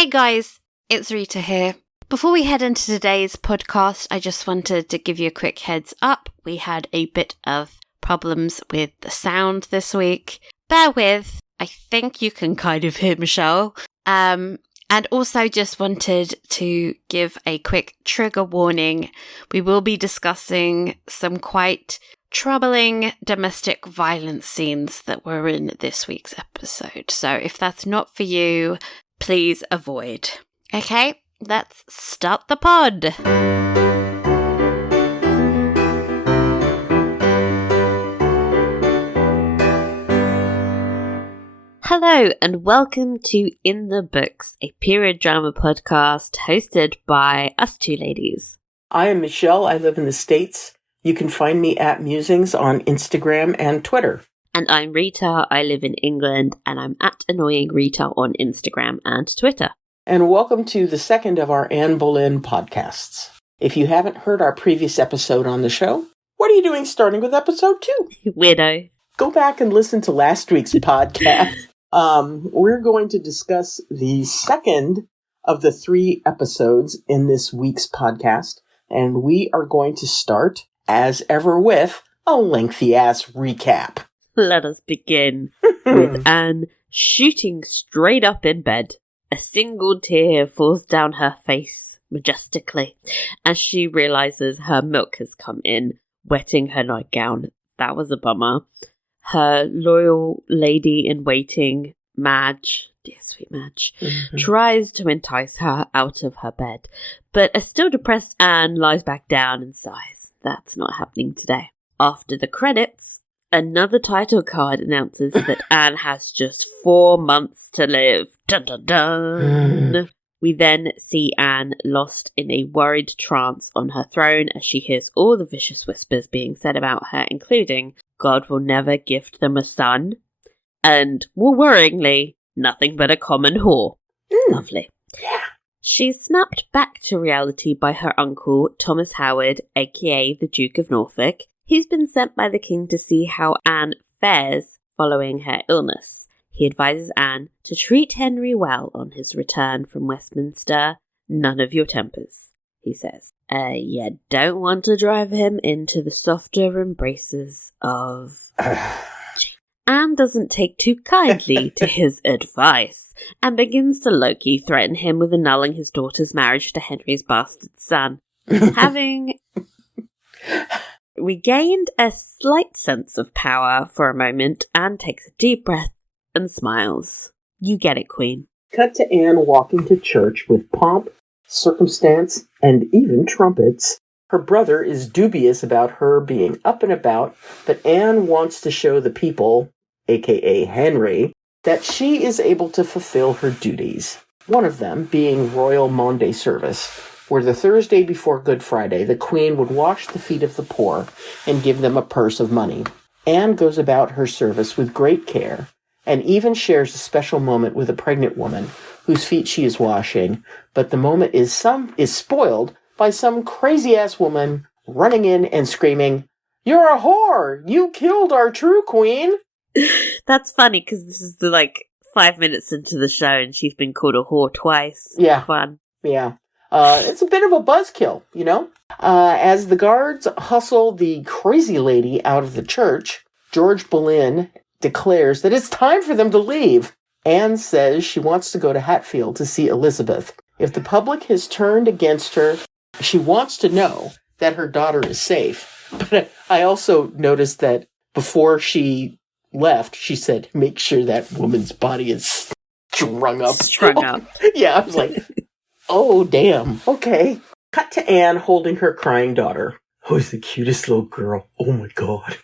Hey guys, it's Rita here. Before we head into today's podcast, I just wanted to give you a quick heads up. We had a bit of problems with the sound this week. Bear with, I think you can kind of hear Michelle. And also just wanted to give a quick trigger warning. We will be discussing some quite troubling domestic violence scenes that were in this week's episode. So if that's not for you, please avoid. Okay, let's start the pod. Hello and welcome to In the Books, a period drama podcast hosted by us two ladies. I am Michelle. I live in the States. You can find me at Musings on Instagram and Twitter. And I'm Rita. I live in England and I'm at Annoying Rita on Instagram and Twitter. And welcome to the second of our Anne Boleyn podcasts. If you haven't heard our previous episode on the show, what are you doing starting with episode 2? Weirdo. Go back and listen to last week's podcast. We're going to discuss the second of the 3 episodes in this week's podcast. And we are going to start, as ever, with a lengthy-ass recap. Let us begin with Anne shooting straight up in bed. A single tear falls down her face majestically as she realizes her milk has come in, wetting her nightgown. That was a bummer. Her loyal lady-in-waiting, Madge, dear sweet Madge, tries to entice her out of her bed, but a still depressed Anne lies back down and sighs. That's not happening today. After the credits, another title card announces that Anne has just 4 months to live. Dun dun dun! We then see Anne lost in a worried trance on her throne as she hears all the vicious whispers being said about her, including, God will never gift them a son, and, more worryingly, nothing but a common whore. Lovely. Yeah. She's snapped back to reality by her uncle, Thomas Howard, aka the Duke of Norfolk. He's been sent by the king to see how Anne fares following her illness. He advises Anne to treat Henry well on his return from Westminster. None of your tempers, he says. You don't want to drive him into the softer embraces of... Anne doesn't take too kindly to his advice and begins to low-key threaten him with annulling his daughter's marriage to Henry's bastard son. Having regained a slight sense of power for a moment, Anne takes a deep breath and smiles. You get it, Queen. Cut to Anne walking to church with pomp, circumstance, and even trumpets. Her brother is dubious about her being up and about, but Anne wants to show the people, aka Henry, that she is able to fulfill her duties. One of them being Royal Maundy Service, where the Thursday before Good Friday, the Queen would wash the feet of the poor and give them a purse of money. Anne goes about her service with great care, and even shares a special moment with a pregnant woman whose feet she is washing, but the moment is spoiled by some crazy-ass woman running in and screaming, "You're a whore! You killed our true queen!" That's funny, because this is the, 5 minutes into the show, and she's been called a whore twice. Yeah. Fun. Yeah. It's a bit of a buzzkill, you know? As the guards hustle the crazy lady out of the church, George Boleyn declares that it's time for them to leave. Anne says she wants to go to Hatfield to see Elizabeth. If the public has turned against her, she wants to know that her daughter is safe. But I also noticed that before she left, she said, make sure that woman's body is strung up. Strung up. Yeah, I was like, oh, damn. Okay. Cut to Anne holding her crying daughter. Who's the cutest little girl? Oh, my God.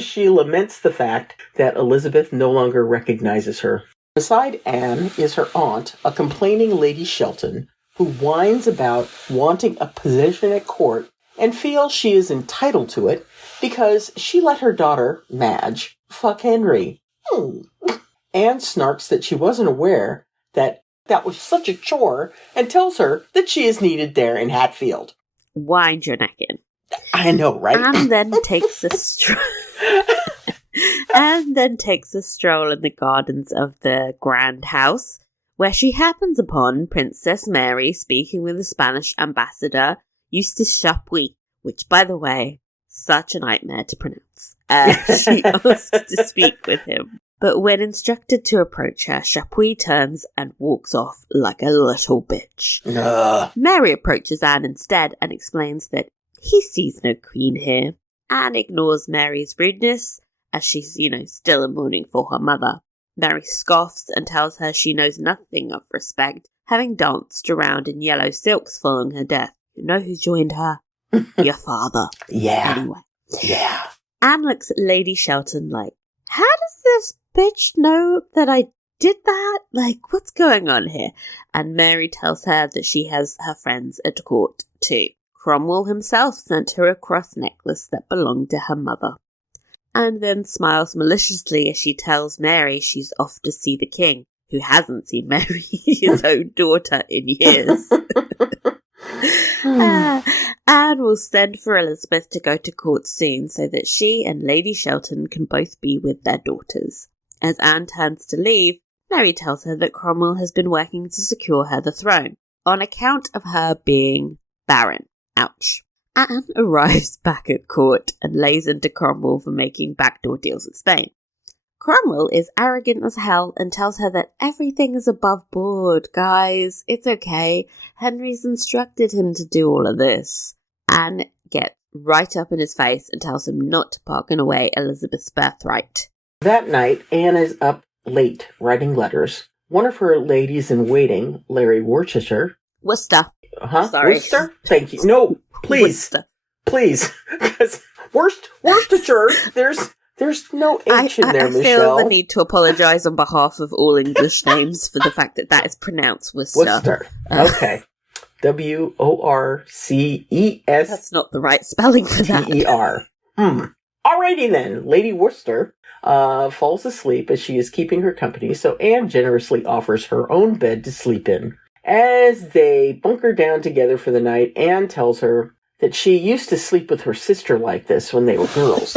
She laments the fact that Elizabeth no longer recognizes her. Beside Anne is her aunt, a complaining Lady Shelton, who whines about wanting a position at court and feels she is entitled to it because she let her daughter, Madge, fuck Henry. Anne snarks that she wasn't aware that was such a chore and tells her that she is needed there in Hatfield. Wind your neck in. I know, right? And then takes a stroll. And then takes a stroll in the gardens of the grand house, where she happens upon Princess Mary speaking with the Spanish ambassador, Eustace Chapuis, which, by the way, such a nightmare to pronounce. She asks to speak with him. But when instructed to approach her, Chapuis turns and walks off like a little bitch. Mary approaches Anne instead and explains that he sees no queen here. Anne ignores Mary's rudeness, as she's, still in mourning for her mother. Mary scoffs and tells her she knows nothing of respect, having danced around in yellow silks following her death. You know who joined her? Your father. Yeah. Anyway. Yeah. Anne looks at Lady Shelton like, how does this bitch know that I did that? Like, what's going on here? And Mary tells her that she has her friends at court too. Cromwell himself sent her a cross necklace that belonged to her mother. And then smiles maliciously as she tells Mary she's off to see the king, who hasn't seen Mary, his own daughter, in years. Anne will send for Elizabeth to go to court soon so that she and Lady Shelton can both be with their daughters. As Anne turns to leave, Mary tells her that Cromwell has been working to secure her the throne, on account of her being barren. Ouch. Anne arrives back at court and lays into Cromwell for making backdoor deals with Spain. Cromwell is arrogant as hell and tells her that everything is above board, guys. It's okay. Henry's instructed him to do all of this. Anne gets right up in his face and tells him not to bargain away Elizabeth's birthright. That night, Anne is up late writing letters. One of her ladies-in-waiting, Larry Worcester. Worcester. Sorry. Worcester? Thank you. No, please. Worcester. Please. Because Worcestershire, there's no H in there, Michelle. I feel the need to apologise on behalf of all English names for the fact that is pronounced Worcester. Worcester. Okay. W-O-R-C-E-S. That's not the right spelling for that. T-E-R. Alrighty then. Lady Worcester falls asleep as she is keeping her company, so Anne generously offers her own bed to sleep in. As they bunker down together for the night, Anne tells her that she used to sleep with her sister like this when they were girls.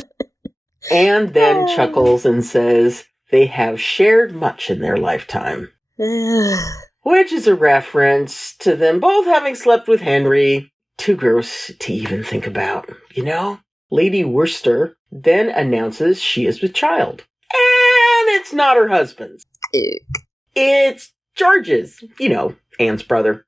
Anne then chuckles and says they have shared much in their lifetime. Which is a reference to them both having slept with Henry. Too gross to even think about, Lady Worcester then announces she is with child. And it's not her husband's. It's George's, Anne's brother.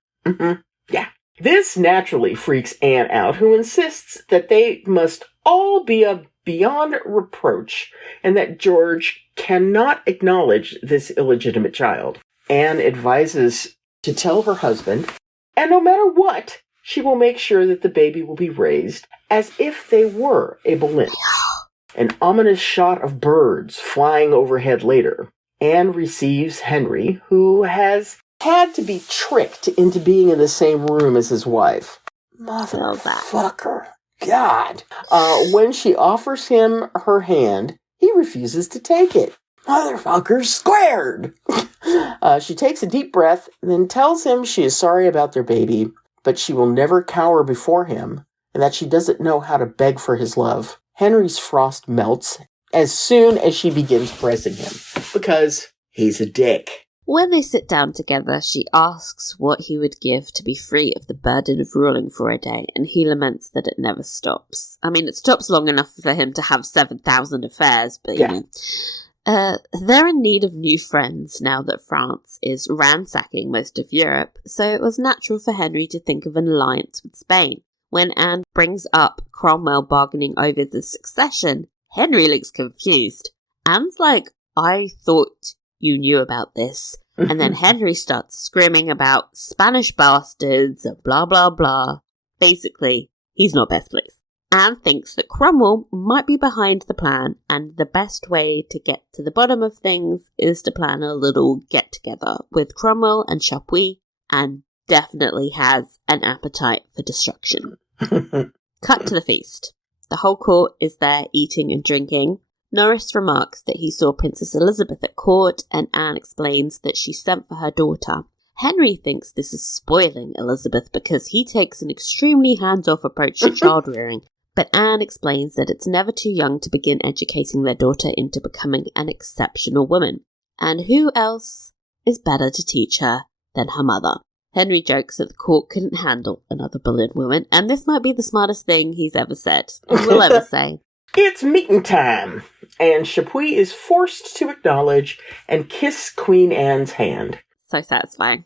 Yeah. This naturally freaks Anne out, who insists that they must all be beyond reproach and that George cannot acknowledge this illegitimate child. Anne advises to tell her husband, and no matter what, she will make sure that the baby will be raised as if they were a Boleyn. An ominous shot of birds flying overhead later. Anne receives Henry, who has had to be tricked into being in the same room as his wife. Motherfucker. God. When she offers him her hand, he refuses to take it. Motherfucker squared. She takes a deep breath, then tells him she is sorry about their baby, but she will never cower before him, and that she doesn't know how to beg for his love. Henry's frost melts as soon as she begins pressing him, because he's a dick. When they sit down together, she asks what he would give to be free of the burden of ruling for a day, and he laments that it never stops. I mean, it stops long enough for him to have 7,000 affairs, but, they're in need of new friends now that France is ransacking most of Europe, so it was natural for Henry to think of an alliance with Spain. When Anne brings up Cromwell bargaining over the succession, Henry looks confused. Anne's like, I thought you knew about this. And then Henry starts screaming about Spanish bastards and blah, blah, blah. Basically, he's not best pleased. Anne thinks that Cromwell might be behind the plan, and the best way to get to the bottom of things is to plan a little get-together with Cromwell and Chapuis, and definitely has an appetite for destruction. Cut to the feast. The whole court is there eating and drinking. Norris remarks that he saw Princess Elizabeth at court, and Anne explains that she sent for her daughter. Henry thinks this is spoiling Elizabeth because he takes an extremely hands-off approach to child-rearing, but Anne explains that it's never too young to begin educating their daughter into becoming an exceptional woman. And who else is better to teach her than her mother. Henry jokes that the court couldn't handle another Boleyn woman, and this might be the smartest thing he's ever said, and will ever say. It's meeting time, and Chapuis is forced to acknowledge and kiss Queen Anne's hand. So satisfying.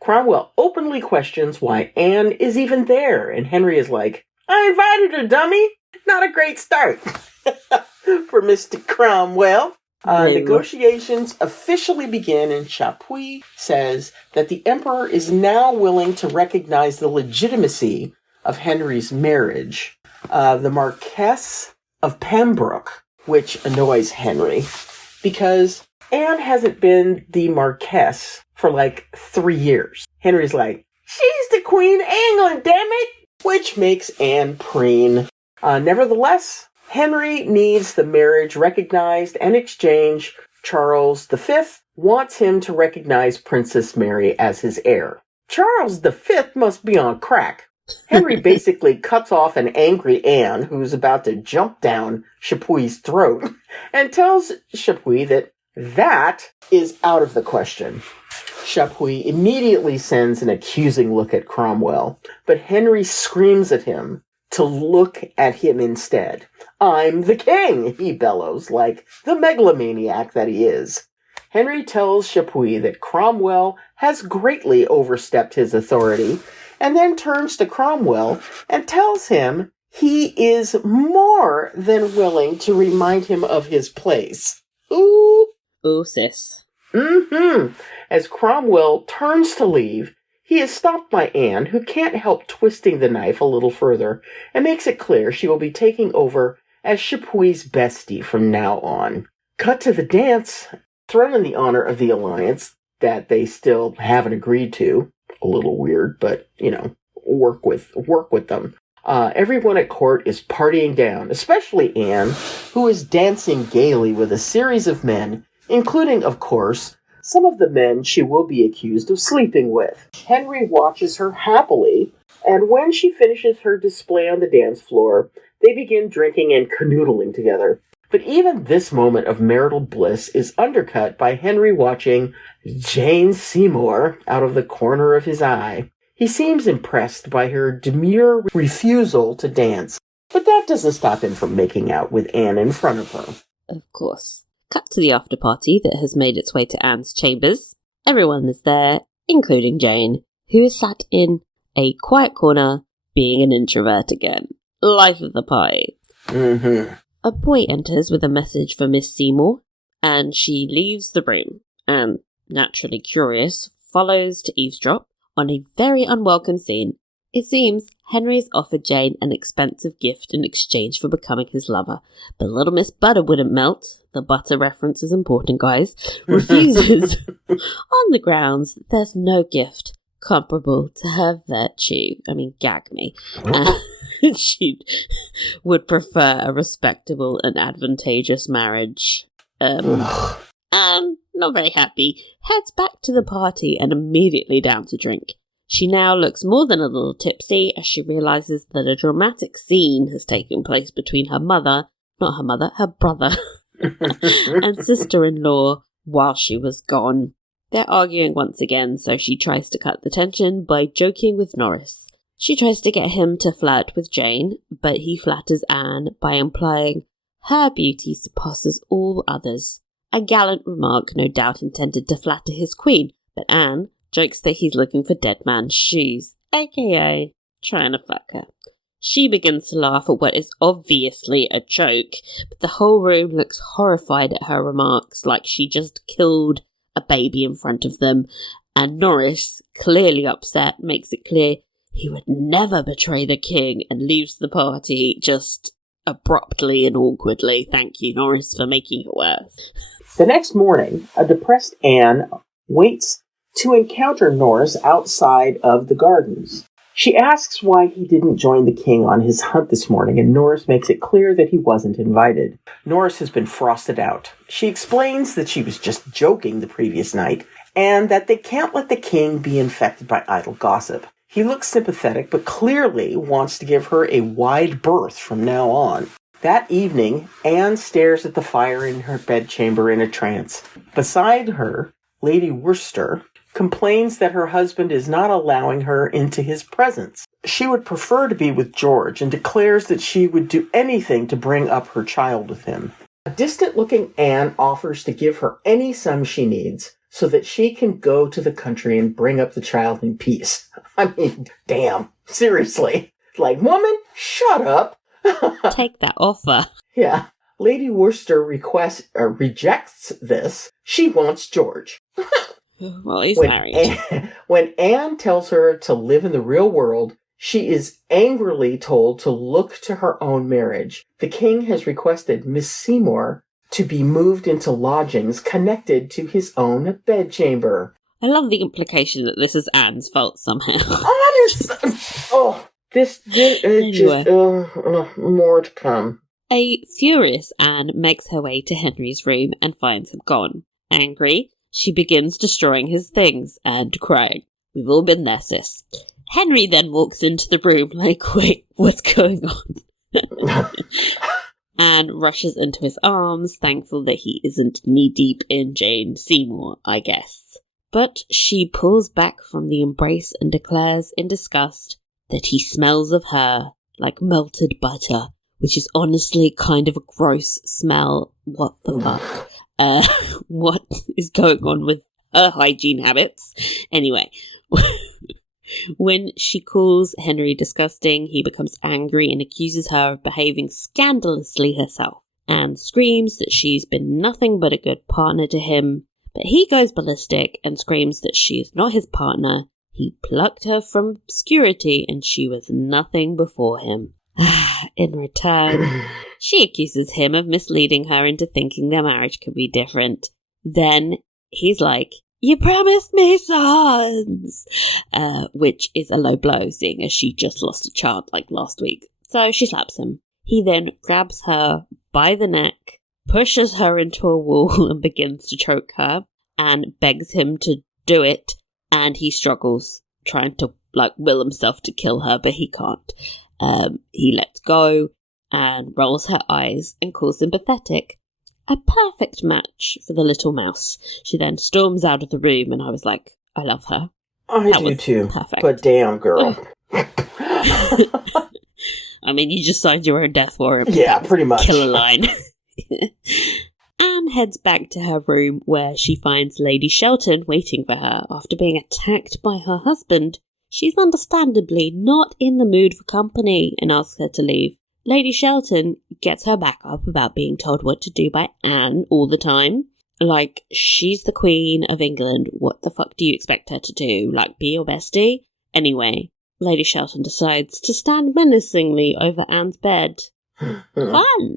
Cromwell openly questions why Anne is even there, and Henry is like, I invited her, dummy! Not a great start for Mr. Cromwell. Negotiations officially begin, and Chapuis says that the Emperor is now willing to recognize the legitimacy of Henry's marriage. The Marquess of Pembroke, which annoys Henry, because Anne hasn't been the Marquess for like 3 years. Henry's like, she's the Queen of England, damn it! Which makes Anne preen. Nevertheless, Henry needs the marriage recognized, and in exchange, Charles V wants him to recognize Princess Mary as his heir. Charles V must be on crack. Henry basically cuts off an angry Anne who's about to jump down Chapuis's throat and tells Chapuis that is out of the question. Chapuis immediately sends an accusing look at Cromwell, but Henry screams at him to look at him instead. I'm the king, he bellows, like the megalomaniac that he is. Henry tells Chapuis that Cromwell has greatly overstepped his authority, and then turns to Cromwell and tells him he is more than willing to remind him of his place. Ooh. Ooh, sis. As Cromwell turns to leave, he is stopped by Anne, who can't help twisting the knife a little further, and makes it clear she will be taking over as Chapuis's bestie from now on. Cut to the dance, thrown in the honor of the alliance that they still haven't agreed to. A little weird, but, work with them. Everyone at court is partying down, especially Anne, who is dancing gaily with a series of men, including, of course, some of the men she will be accused of sleeping with. Henry watches her happily, and when she finishes her display on the dance floor, they begin drinking and canoodling together. But even this moment of marital bliss is undercut by Henry watching Jane Seymour out of the corner of his eye. He seems impressed by her demure refusal to dance, but that doesn't stop him from making out with Anne in front of her. Of course. Cut to the after party that has made its way to Anne's chambers. Everyone is there, including Jane, who is sat in a quiet corner, being an introvert again. Life of the party. A boy enters with a message for Miss Seymour, and she leaves the room, and, naturally curious, follows to eavesdrop on a very unwelcome scene. It seems Henry's offered Jane an expensive gift in exchange for becoming his lover, but little Miss Butter wouldn't melt. The butter reference is important, guys. Refuses on the grounds there's no gift comparable to her virtue. I mean, gag me. She would prefer a respectable and advantageous marriage. Not very happy, heads back to the party and immediately down to drink. She now looks more than a little tipsy as she realises that a dramatic scene has taken place between her brother, and sister-in-law while she was gone. They're arguing once again, so she tries to cut the tension by joking with Norris. She tries to get him to flirt with Jane, but he flatters Anne by implying her beauty surpasses all others. A gallant remark no doubt intended to flatter his queen, but Anne jokes that he's looking for dead man's shoes, aka trying to fuck her. She begins to laugh at what is obviously a joke, but the whole room looks horrified at her remarks, like she just killed a baby in front of them, and Norris, clearly upset, makes it clear he would never betray the king and leaves the party just abruptly and awkwardly. Thank you, Norris, for making it worse. The next morning, a depressed Anne waits to encounter Norris outside of the gardens. She asks why he didn't join the king on his hunt this morning, and Norris makes it clear that he wasn't invited. Norris has been frosted out. She explains that she was just joking the previous night, and that they can't let the king be infected by idle gossip. He looks sympathetic, but clearly wants to give her a wide berth from now on. That evening, Anne stares at the fire in her bedchamber in a trance. Beside her, Lady Worcester, complains that her husband is not allowing her into his presence. She would prefer to be with George and declares that she would do anything to bring up her child with him. A distant-looking Anne offers to give her any sum she needs so that she can go to the country and bring up the child in peace. I mean, damn, seriously. Like, woman, shut up. Take that offer. Yeah. Lady Worcester rejects this. She wants George. Well, he's married. When Anne tells her to live in the real world, she is angrily told to look to her own marriage. The king has requested Miss Seymour to be moved into lodgings connected to his own bedchamber. I love the implication that this is Anne's fault somehow. More to come. A furious Anne makes her way to Henry's room and finds him gone. Angry, she begins destroying his things and crying. We've all been there, sis. Henry then walks into the room like, wait, what's going on? Anne rushes into his arms, thankful that he isn't knee-deep in Jane Seymour, I guess. But she pulls back from the embrace and declares in disgust that he smells of her like melted butter, which is honestly kind of a gross smell. What the fuck? What is going on with her hygiene habits? Anyway, when she calls Henry disgusting, he becomes angry and accuses her of behaving scandalously herself. Anne screams that she's been nothing but a good partner to him, but he goes ballistic and screams that she is not his partner. He plucked her from obscurity and she was nothing before him. In return, she accuses him of misleading her into thinking their marriage could be different. Then he's like, you promised me sons! Which is a low blow, seeing as she just lost a child like last week. So she slaps him. He then grabs her by the neck, pushes her into a wall and begins to choke her, and begs him to do it, and he struggles, trying to will himself to kill her, but he can't. He lets go and rolls her eyes and calls him pathetic. A perfect match for the little mouse. She then storms out of the room and I was like, I love her. I do too. Perfect. But damn, girl. I mean, you just signed your own death warrant. Yeah, pretty much. Killer line. Anne heads back to her room where she finds Lady Shelton waiting for her after being attacked by her husband. She's understandably not in the mood for company and asks her to leave. Lady Shelton gets her back up about being told what to do by Anne all the time. Like, she's the Queen of England. What the fuck do you expect her to do? Like, be your bestie? Anyway, Lady Shelton decides to stand menacingly over Anne's bed. Fun!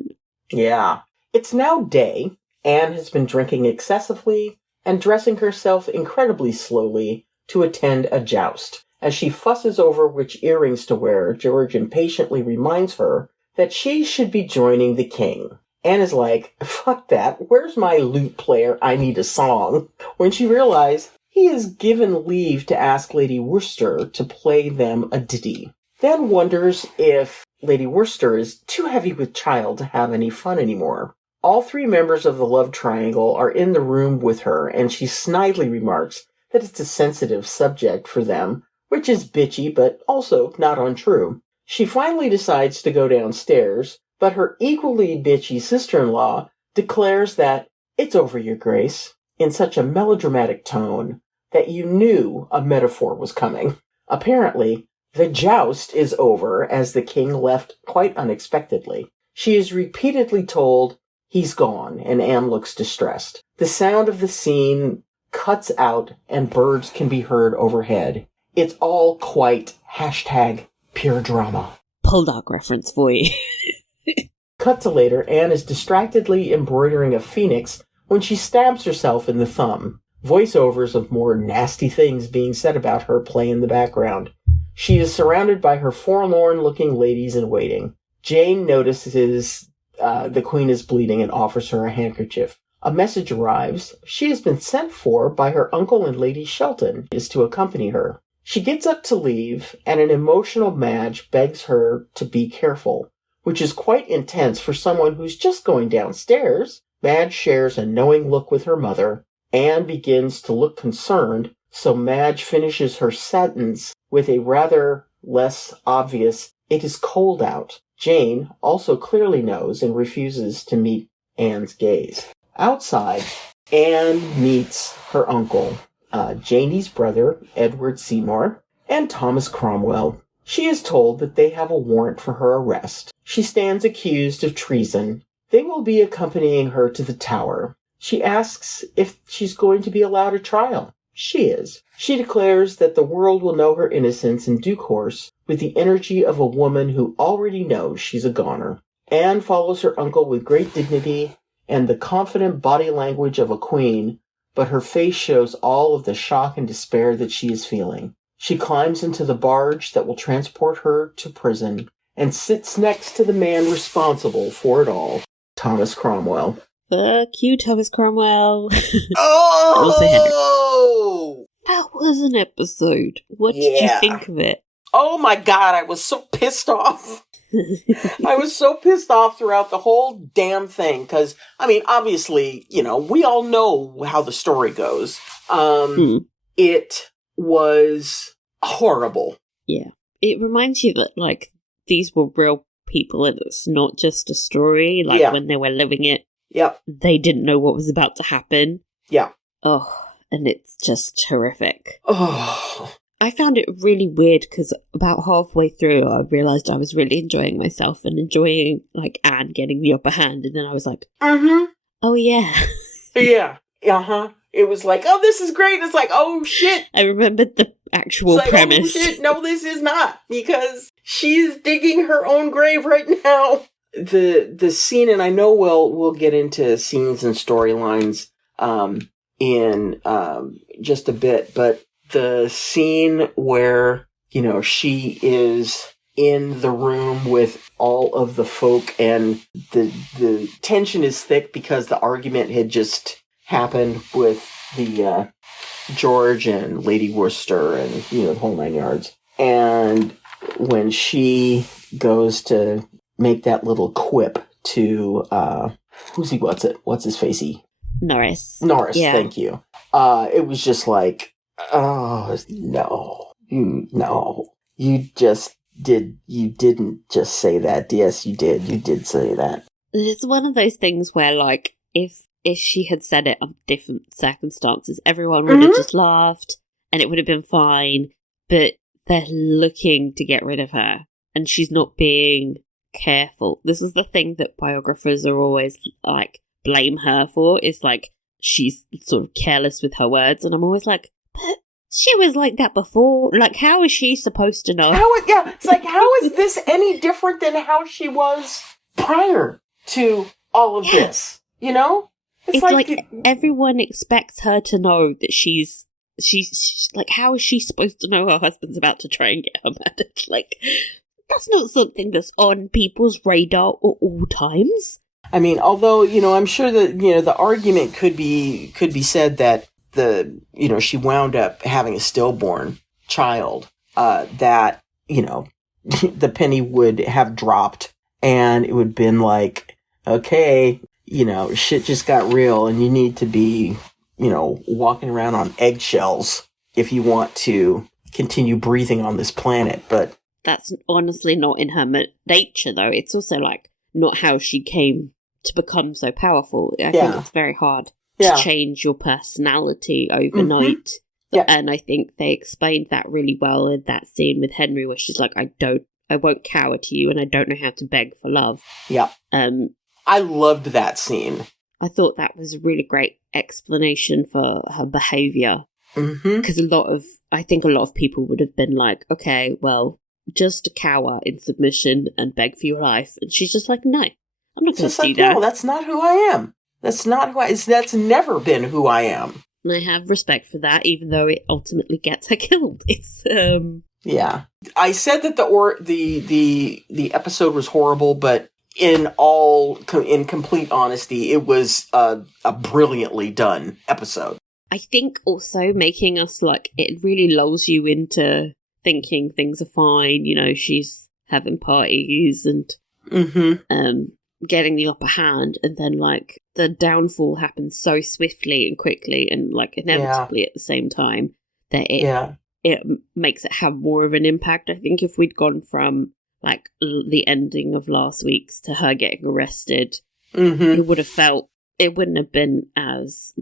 Yeah. It's now day. Anne has been drinking excessively and dressing herself incredibly slowly to attend a joust. As she fusses over which earrings to wear, George impatiently reminds her that she should be joining the king. Anne is like, fuck that, where's my lute player? I need a song. When she realizes he is given leave to ask Lady Worcester to play them a ditty. Then wonders if Lady Worcester is too heavy with child to have any fun anymore. All three members of the love triangle are in the room with her, and she snidely remarks that it's a sensitive subject for them, which is bitchy, but also not untrue. She finally decides to go downstairs, but her equally bitchy sister-in-law declares that it's over, your grace, in such a melodramatic tone that you knew a metaphor was coming. Apparently, the joust is over as the king left quite unexpectedly. She is repeatedly told he's gone, and Anne looks distressed. The sound of the scene cuts out and birds can be heard overhead. It's all quite #pure drama. Poldark reference for you. Cut to later, Anne is distractedly embroidering a phoenix when she stabs herself in the thumb. Voiceovers of more nasty things being said about her play in the background. She is surrounded by her forlorn-looking ladies in waiting. Jane notices the queen is bleeding and offers her a handkerchief. A message arrives. She has been sent for by her uncle and Lady Shelton is to accompany her. She gets up to leave, and an emotional Madge begs her to be careful, which is quite intense for someone who's just going downstairs. Madge shares a knowing look with her mother, Anne begins to look concerned, so Madge finishes her sentence with a rather less obvious, "It is cold out." Jane also clearly knows and refuses to meet Anne's gaze. Outside, Anne meets her uncle, Janie's brother, Edward Seymour, and Thomas Cromwell. She is told that they have a warrant for her arrest. She stands accused of treason. They will be accompanying her to the Tower. She asks if she's going to be allowed a trial. She is. She declares that the world will know her innocence in due course with the energy of a woman who already knows she's a goner. Anne follows her uncle with great dignity and the confident body language of a queen, but her face shows all of the shock and despair that she is feeling. She climbs into the barge that will transport her to prison and sits next to the man responsible for it all, Thomas Cromwell. Fuck you, Thomas Cromwell. Oh! That was an episode. What did you think of it? Oh my god, I was so pissed off. I was so pissed off throughout the whole damn thing, because, I mean, obviously, we all know how the story goes. It was horrible. Yeah. It reminds you that, like, these were real people and it's not just a story. Like, when they were living it, they didn't know what was about to happen. Yeah. Oh, and it's just horrific. Oh. I found it really weird because about halfway through, I realised I was really enjoying myself and enjoying, like, Anne getting the upper hand. And then I was like, oh, yeah. Yeah. It was like, oh, this is great. It's like, oh, shit. I remembered the actual premise. Oh, shit. No, this is not. Because she's digging her own grave right now. The scene, and I know we'll get into scenes and storylines in just a bit, but the scene where, she is in the room with all of the folk and the tension is thick because the argument had just happened with the George and Lady Worcester and, the whole 9 yards. And when she goes to make that little quip to, what's his facey? Norris, yeah. Thank you. It was just like, oh, no. You didn't just say that. Yes, you did. You did say that. It's one of those things where, like, if she had said it on different circumstances, everyone would have just laughed and it would have been fine. But they're looking to get rid of her and she's not being careful. This is the thing that biographers are always, like, blame her for. Is like, she's sort of careless with her words. And I'm always like, but she was like that before. Like, how is she supposed to know? It's like, how is this any different than how she was prior to all of this? It's like everyone expects her to know that she's like, how is she supposed to know her husband's about to try and get her murdered? Like, that's not something that's on people's radar at all times. I mean, although, I'm sure that, the argument could be said that she wound up having a stillborn child, that, the penny would have dropped and it would have been like, okay, shit just got real and you need to be, walking around on eggshells if you want to continue breathing on this planet. But that's honestly not in her nature, though. It's also, like, not how she came to become so powerful. I think it's very hard to change your personality overnight. Yeah. And I think they explained that really well in that scene with Henry where she's like, I won't cower to you and I don't know how to beg for love. Yeah. I loved that scene. I thought that was a really great explanation for her behaviour. Because I think a lot of people would have been like, okay, well, just cower in submission and beg for your life. And she's just like, no, I'm not going to do that. No, that's not who I am. That's never been who I am. And I have respect for that, even though it ultimately gets her killed. It's, Yeah. I said that the episode was horrible, but in complete honesty, it was a brilliantly done episode. I think also making us, like, it really lulls you into thinking things are fine, she's having parties and getting the upper hand, and then like the downfall happens so swiftly and quickly and like inevitably at the same time that it makes it have more of an impact. I think if we'd gone from like the ending of last week's to her getting arrested, it wouldn't have been as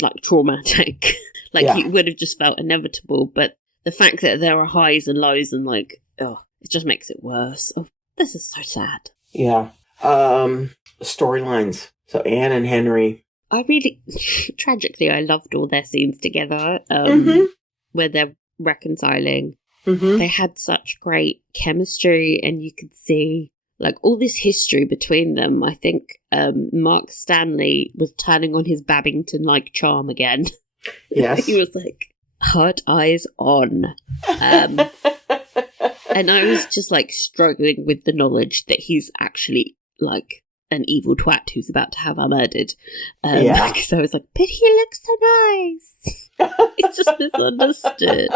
like traumatic. Like it would have just felt inevitable. But the fact that there are highs and lows and like, it just makes it worse. Oh, this is so sad. Yeah. Storylines. So Anne and Henry. I really, tragically, I loved all their scenes together, where they're reconciling. They had such great chemistry, and you could see like all this history between them. I think Mark Stanley was turning on his Babington like charm again. Yes. He was like, hard eyes on. And I was just like struggling with the knowledge that he's actually like an evil twat who's about to have her murdered. Because I was like, but he looks so nice. He's just misunderstood.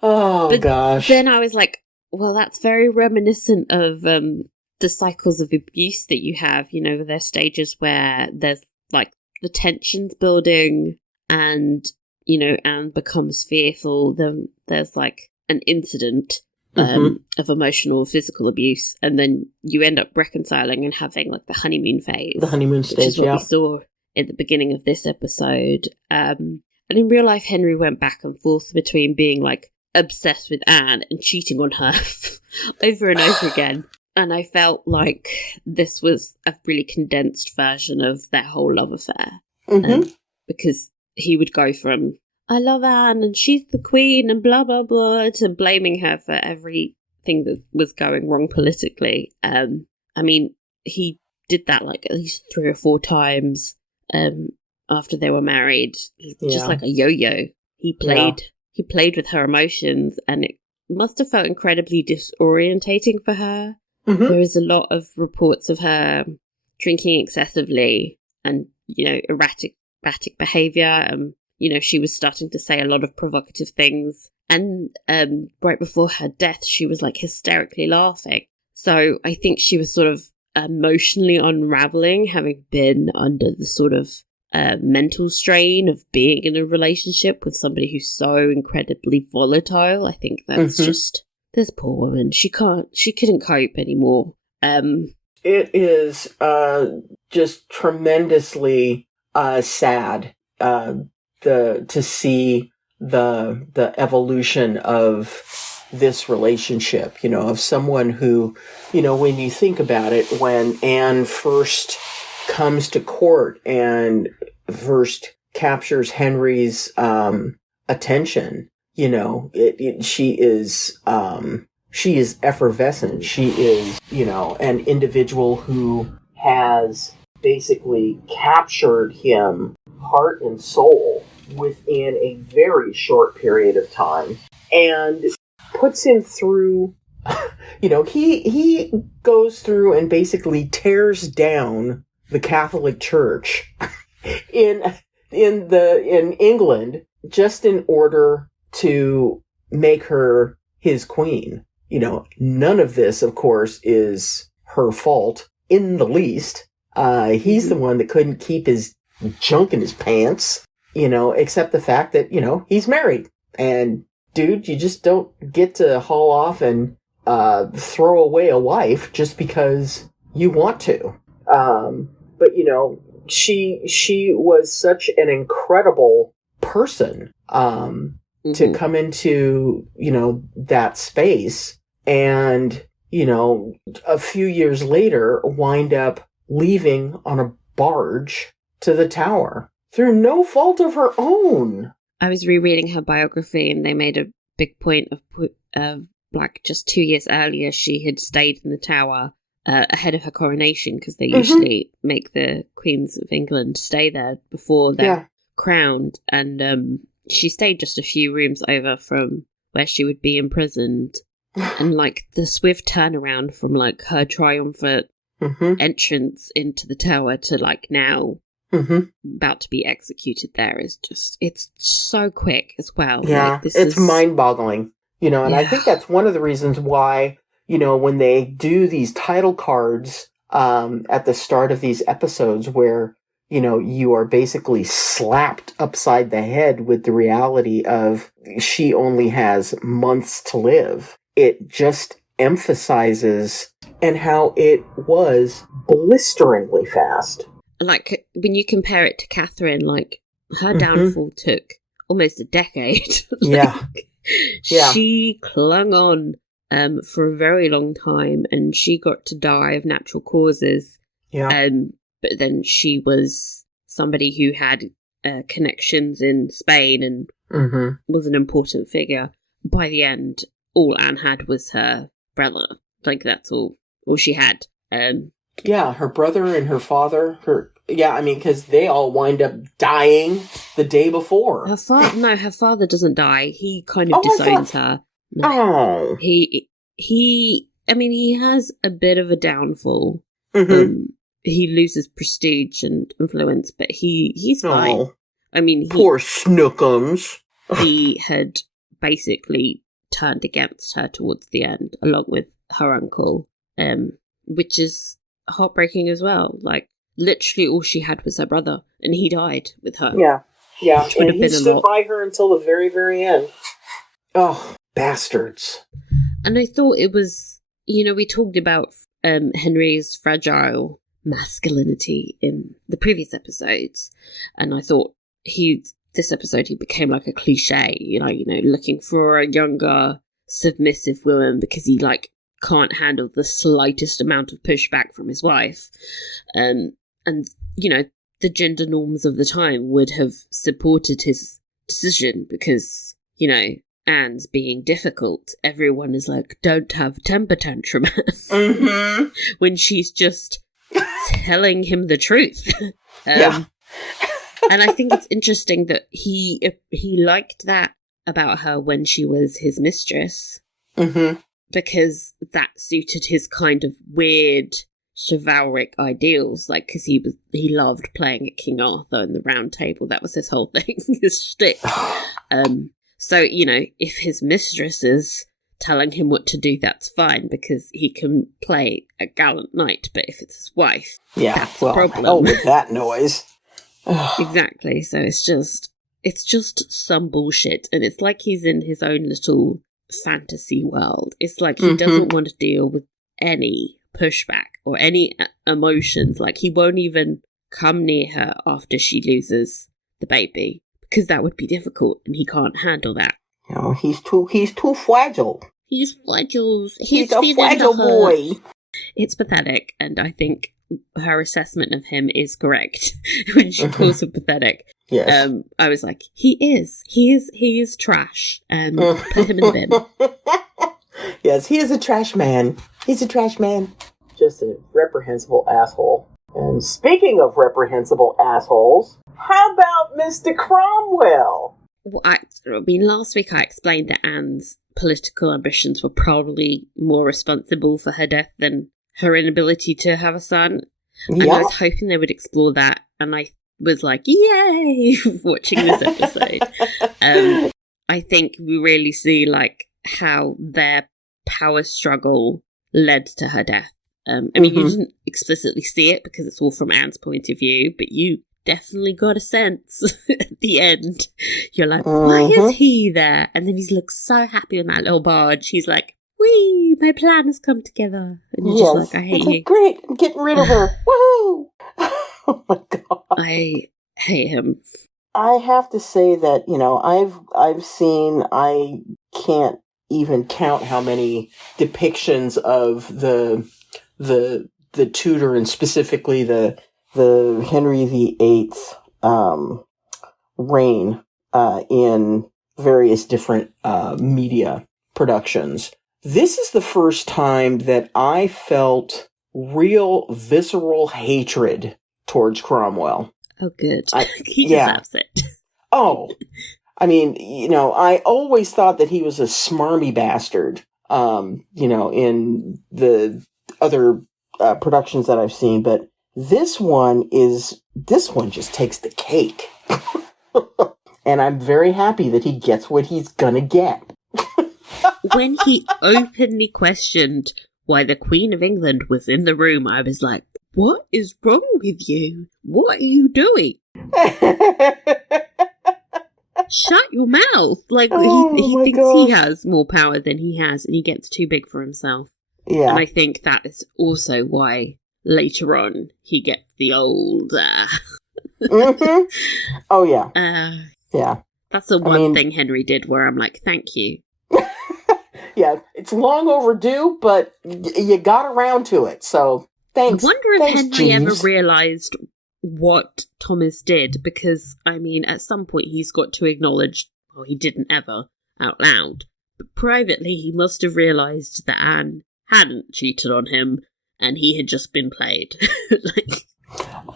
Gosh. Then I was like, well, that's very reminiscent of the cycles of abuse that you have, you know, there's stages where there's like the tensions building and, you know, Anne becomes fearful. Then there's like an incident of emotional or physical abuse, and then you end up reconciling and having like the honeymoon phase. The honeymoon stage, which is what we saw at the beginning of this episode. And in real life, Henry went back and forth between being like obsessed with Anne and cheating on her over and over again. And I felt like this was a really condensed version of their whole love affair. Because he would go from, I love Anne and she's the queen and blah, blah, blah, to blaming her for everything that was going wrong politically. I mean, he did that like at least 3 or 4 times after they were married. Just like a yo-yo. He played with her emotions, and it must have felt incredibly disorientating for her. There was a lot of reports of her drinking excessively and, you know, erratic behaviour. You know, she was starting to say a lot of provocative things. And right before her death, she was like hysterically laughing. So I think she was sort of emotionally unraveling, having been under the sort of mental strain of being in a relationship with somebody who's so incredibly volatile. I think that's just, this poor woman, she couldn't cope anymore. It is just tremendously sad to see the evolution of this relationship, you know, of someone who, you know, when you think about it, when Anne first comes to court and first captures Henry's attention, you know, she is effervescent. She is, you know, an individual who has basically captured him heart and soul within a very short period of time and puts him through, you know, he goes through and basically tears down the Catholic Church in England just in order to make her his queen. You know, none of this, of course, is her fault in the least. He's the one that couldn't keep his junk in his pants, you know, except the fact that, you know, he's married. And, dude, you just don't get to haul off and throw away a wife just because you want to. But, you know, she was such an incredible person to come into, you know, that space and, you know, a few years later wind up leaving on a barge to the Tower through no fault of her own. I was rereading her biography, and they made a big point of like just 2 years earlier she had stayed in the Tower ahead of her coronation, because they usually make the Queens of England stay there before they're crowned, and she stayed just a few rooms over from where she would be imprisoned. And like the swift turnaround from like her triumphant entrance into the Tower to like now about to be executed there is just, it's so quick as well. Yeah, like, it's mind-boggling, you know, and I think that's one of the reasons why, you know, when they do these title cards at the start of these episodes where, you are basically slapped upside the head with the reality of she only has months to live. It just emphasizes and how it was blisteringly fast. Like, when you compare it to Catherine, like, her downfall took almost a decade. Yeah. She clung on for a very long time, and she got to die of natural causes. Yeah. But then she was somebody who had connections in Spain and was an important figure. By the end, all Anne had was her brother. Like, that's all she had. Yeah, her brother and her father. Because they all wind up dying the day before. Her father doesn't die. He kind of disowns her. No. Oh. He has a bit of a downfall. He loses prestige and influence, but he's fine. Oh. I mean, poor Snookums. He had basically turned against her towards the end, along with her uncle, which is heartbreaking as well. Like, literally all she had was her brother, and he died with her. Yeah, and he stood by her until the very, very end. Oh, bastards. And I thought it was, we talked about Henry's fragile masculinity in the previous episodes, and I thought this episode he became like a cliche, looking for a younger, submissive woman because he can't handle the slightest amount of pushback from his wife, and the gender norms of the time would have supported his decision because Anne's being difficult. Everyone is like, don't have a temper tantrum when she's just telling him the truth. And I think it's interesting that he liked that about her when she was his mistress, because that suited his kind of weird chivalric ideals. Like, because he loved playing at King Arthur and the Round Table. That was his whole thing, his shtick. So if his mistress is telling him what to do, that's fine because he can play a gallant knight. But if it's his wife, that's the problem. Hell with that noise. Exactly. So it's just some bullshit, and it's like he's in his own little fantasy world. It's like he doesn't want to deal with any pushback or any emotions. Like, he won't even come near her after she loses the baby because that would be difficult, and he can't handle that. He's too fragile. He's fragile. He's a fragile boy. It's pathetic, and I think her assessment of him is correct when she calls him pathetic. Yes. I was like, he is trash. Put him in the bin. Yes, he is a trash man. He's a trash man. Just a reprehensible asshole. And speaking of reprehensible assholes, how about Mr. Cromwell? Well, last week I explained that Anne's political ambitions were probably more responsible for her death than her inability to have a son. And I was hoping they would explore that, and I was like, yay, watching this episode. I think we really see how their power struggle led to her death. You didn't explicitly see it because it's all from Anne's point of view, but you definitely got a sense at the end. You're like, why is he there? And then he looks so happy on that little barge. He's like, whee, my plan has come together. And you're just like, I hate you. Great, I'm getting rid of her. Woohoo! Oh my god. I hate him. I have to say that, I've seen, I can't even count how many depictions of the Tudor and specifically the Henry VIII reign in various different media productions. This is the first time that I felt real visceral hatred towards Cromwell. Oh, good. He deserves it. Oh, I mean, I always thought that he was a smarmy bastard, in the other productions that I've seen, but this one just takes the cake. And I'm very happy that he gets what he's gonna get. When he openly questioned why the Queen of England was in the room, I was like, what is wrong with you? What are you doing? Shut your mouth. Like, he thinks he has more power than he has, and he gets too big for himself. Yeah. And I think that is also why later on he gets the old... Mm-hmm. Oh, yeah. Yeah. That's the one thing Henry did where I'm like, thank you. Yeah, it's long overdue, but you got around to it, so thanks. I wonder if Henry Jeeves. ever realised what Thomas did, because, I mean, at some point he's got to acknowledge, well, he didn't ever, out loud, but privately he must have realised that Anne hadn't cheated on him, and he had just been played. Like,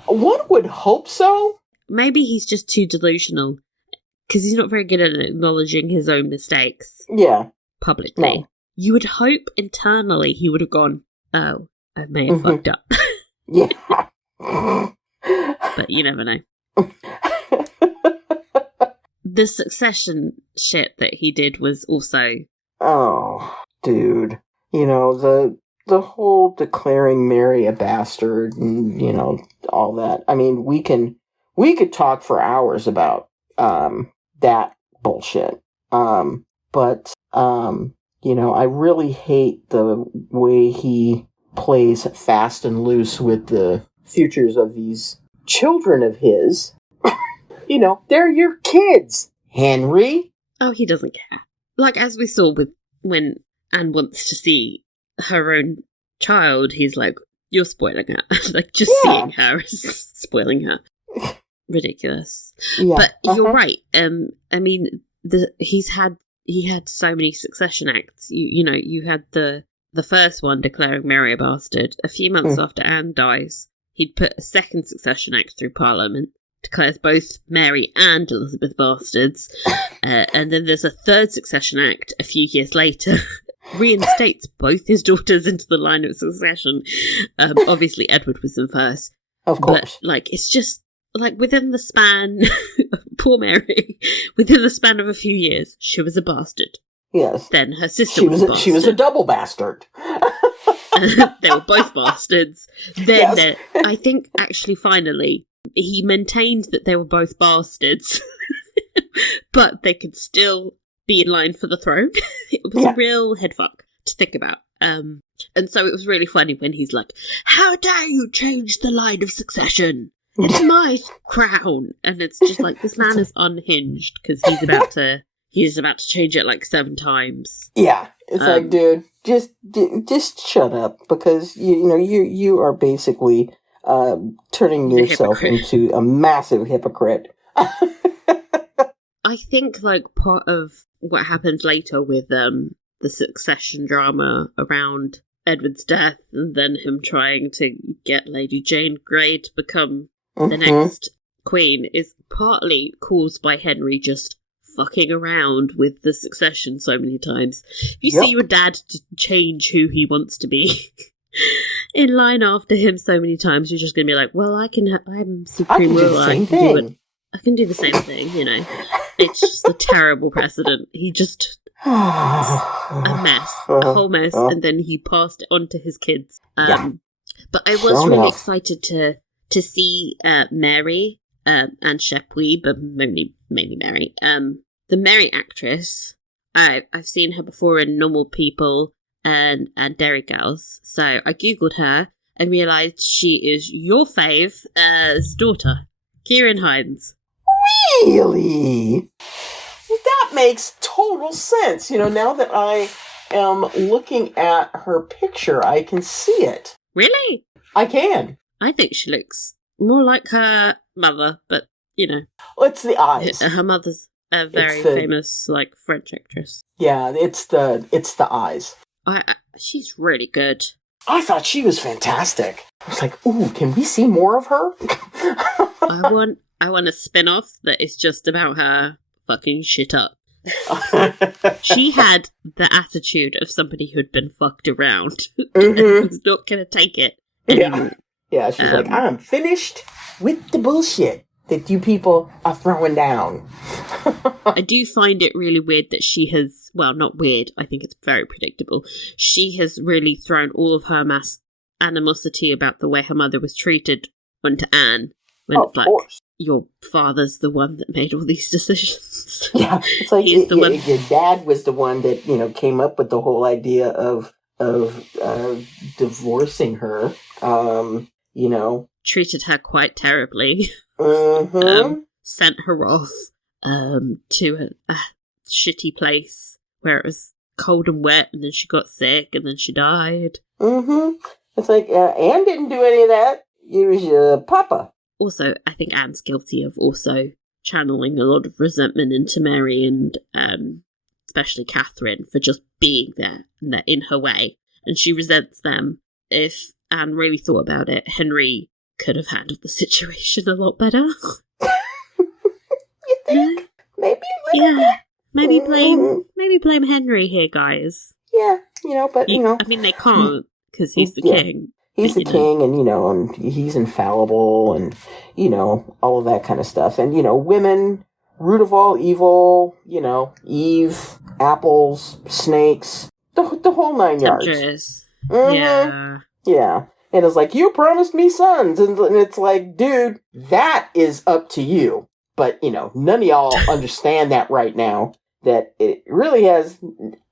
one would hope so. Maybe he's just too delusional, because he's not very good at acknowledging his own mistakes. Yeah. Publicly. No. You would hope internally he would have gone, oh, I may have fucked up. Yeah. But you never know. The succession shit that he did was also... Oh, dude. You know, the whole declaring Mary a bastard and, you know, all that. I mean, we could talk for hours about that bullshit. But you know, I really hate the way he plays fast and loose with the futures of these children of his. You know, they're your kids, Henry. Oh, he doesn't care. Like, as we saw with when Anne wants to see her own child, he's like, you're spoiling her. Like, just seeing her is spoiling her. Ridiculous. Yeah. But you're right. I mean, he had so many succession acts. You know, you had the first one declaring Mary a bastard. A few months after Anne dies, he'd put a second succession act through Parliament, declares both Mary and Elizabeth bastards, and then there's a third succession act a few years later, reinstates both his daughters into the line of succession. Obviously, Edward was in first. Of course. But, like, it's just... Like, within the span, poor Mary, within the span of a few years, she was a bastard. Yes. Then her sister was a bastard. She was a double bastard. They were both bastards. Then, I think, actually, finally, he maintained that they were both bastards, but they could still be in line for the throne. It was a real headfuck to think about. And so it was really funny when he's like, how dare you change the line of succession? It's my crown. And it's just like, this man is unhinged because he's about to change it like 7 times. Yeah. It's like, dude, just shut up, because you are basically turning yourself into a massive hypocrite. I think like part of what happens later with the succession drama around Edward's death, and then him trying to get Lady Jane Grey to become the next queen, is partly caused by Henry just fucking around with the succession so many times. If you see your dad change who he wants to be in line after him so many times, you're just going to be like, well, I'm supreme ruler, I can do the same thing, you know. It's just a terrible precedent. He just... a mess. A whole mess. And then he passed it on to his kids. But I was really excited to see Mary and Chapuis, but mainly Mary. The Mary actress, I've seen her before in Normal People and Dairy Girls. So I googled her and realised she is your fave's daughter, Ciarán Hinds. Really? That makes total sense. You know, now that I am looking at her picture, I can see it. Really? I can. I think she looks more like her mother, but, you know. Well, it's the eyes. Her mother's a very famous, like, French actress. Yeah, it's the eyes. She's really good. I thought she was fantastic. I was like, ooh, can we see more of her? I want a spin-off that is just about her fucking shit up. She had the attitude of somebody who'd been fucked around and was not going to take it anymore. Yeah, she's like, I'm finished with the bullshit that you people are throwing down. I do find it really weird that she has, well, not weird, I think it's very predictable. She has really thrown all of her animosity about the way her mother was treated onto Anne. When Oh, it's like, course. your father's the one that made all these decisions. Yeah, it's like He's the one. your dad was the one that, came up with the whole idea of divorcing her. Treated her quite terribly. Mm-hmm. Sent her off to a shitty place where it was cold and wet, and then she got sick, and then she died. Mm-hmm. It's like, Anne didn't do any of that. It was your papa. Also, I think Anne's guilty of also channeling a lot of resentment into Mary and especially Catherine for just being there and they're in her way. And she resents them. If Anne really thought about it, Henry could have handled the situation a lot better. You think? Maybe a little bit. Maybe blame Henry here, guys. Yeah, but, I mean, they can't, because he's the king. He's the king, and, he's infallible, and, all of that kind of stuff. And, women, root of all evil, Eve, apples, snakes, the whole 9 yards. Temptress. Mm-hmm. Yeah. Yeah. And it's like, you promised me sons. And it's like, dude, that is up to you. But, none of y'all understand that right now, that it really has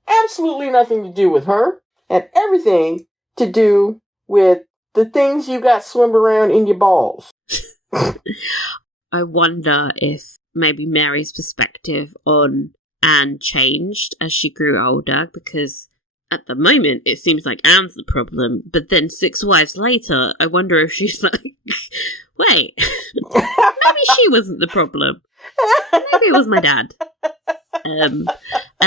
absolutely nothing to do with her and everything to do with the things you got swim around in your balls. I wonder if maybe Mary's perspective on Anne changed as she grew older, because at the moment it seems like Anne's the problem, but then 6 wives later, I wonder if she's like, wait, maybe she wasn't the problem. Maybe it was my dad. And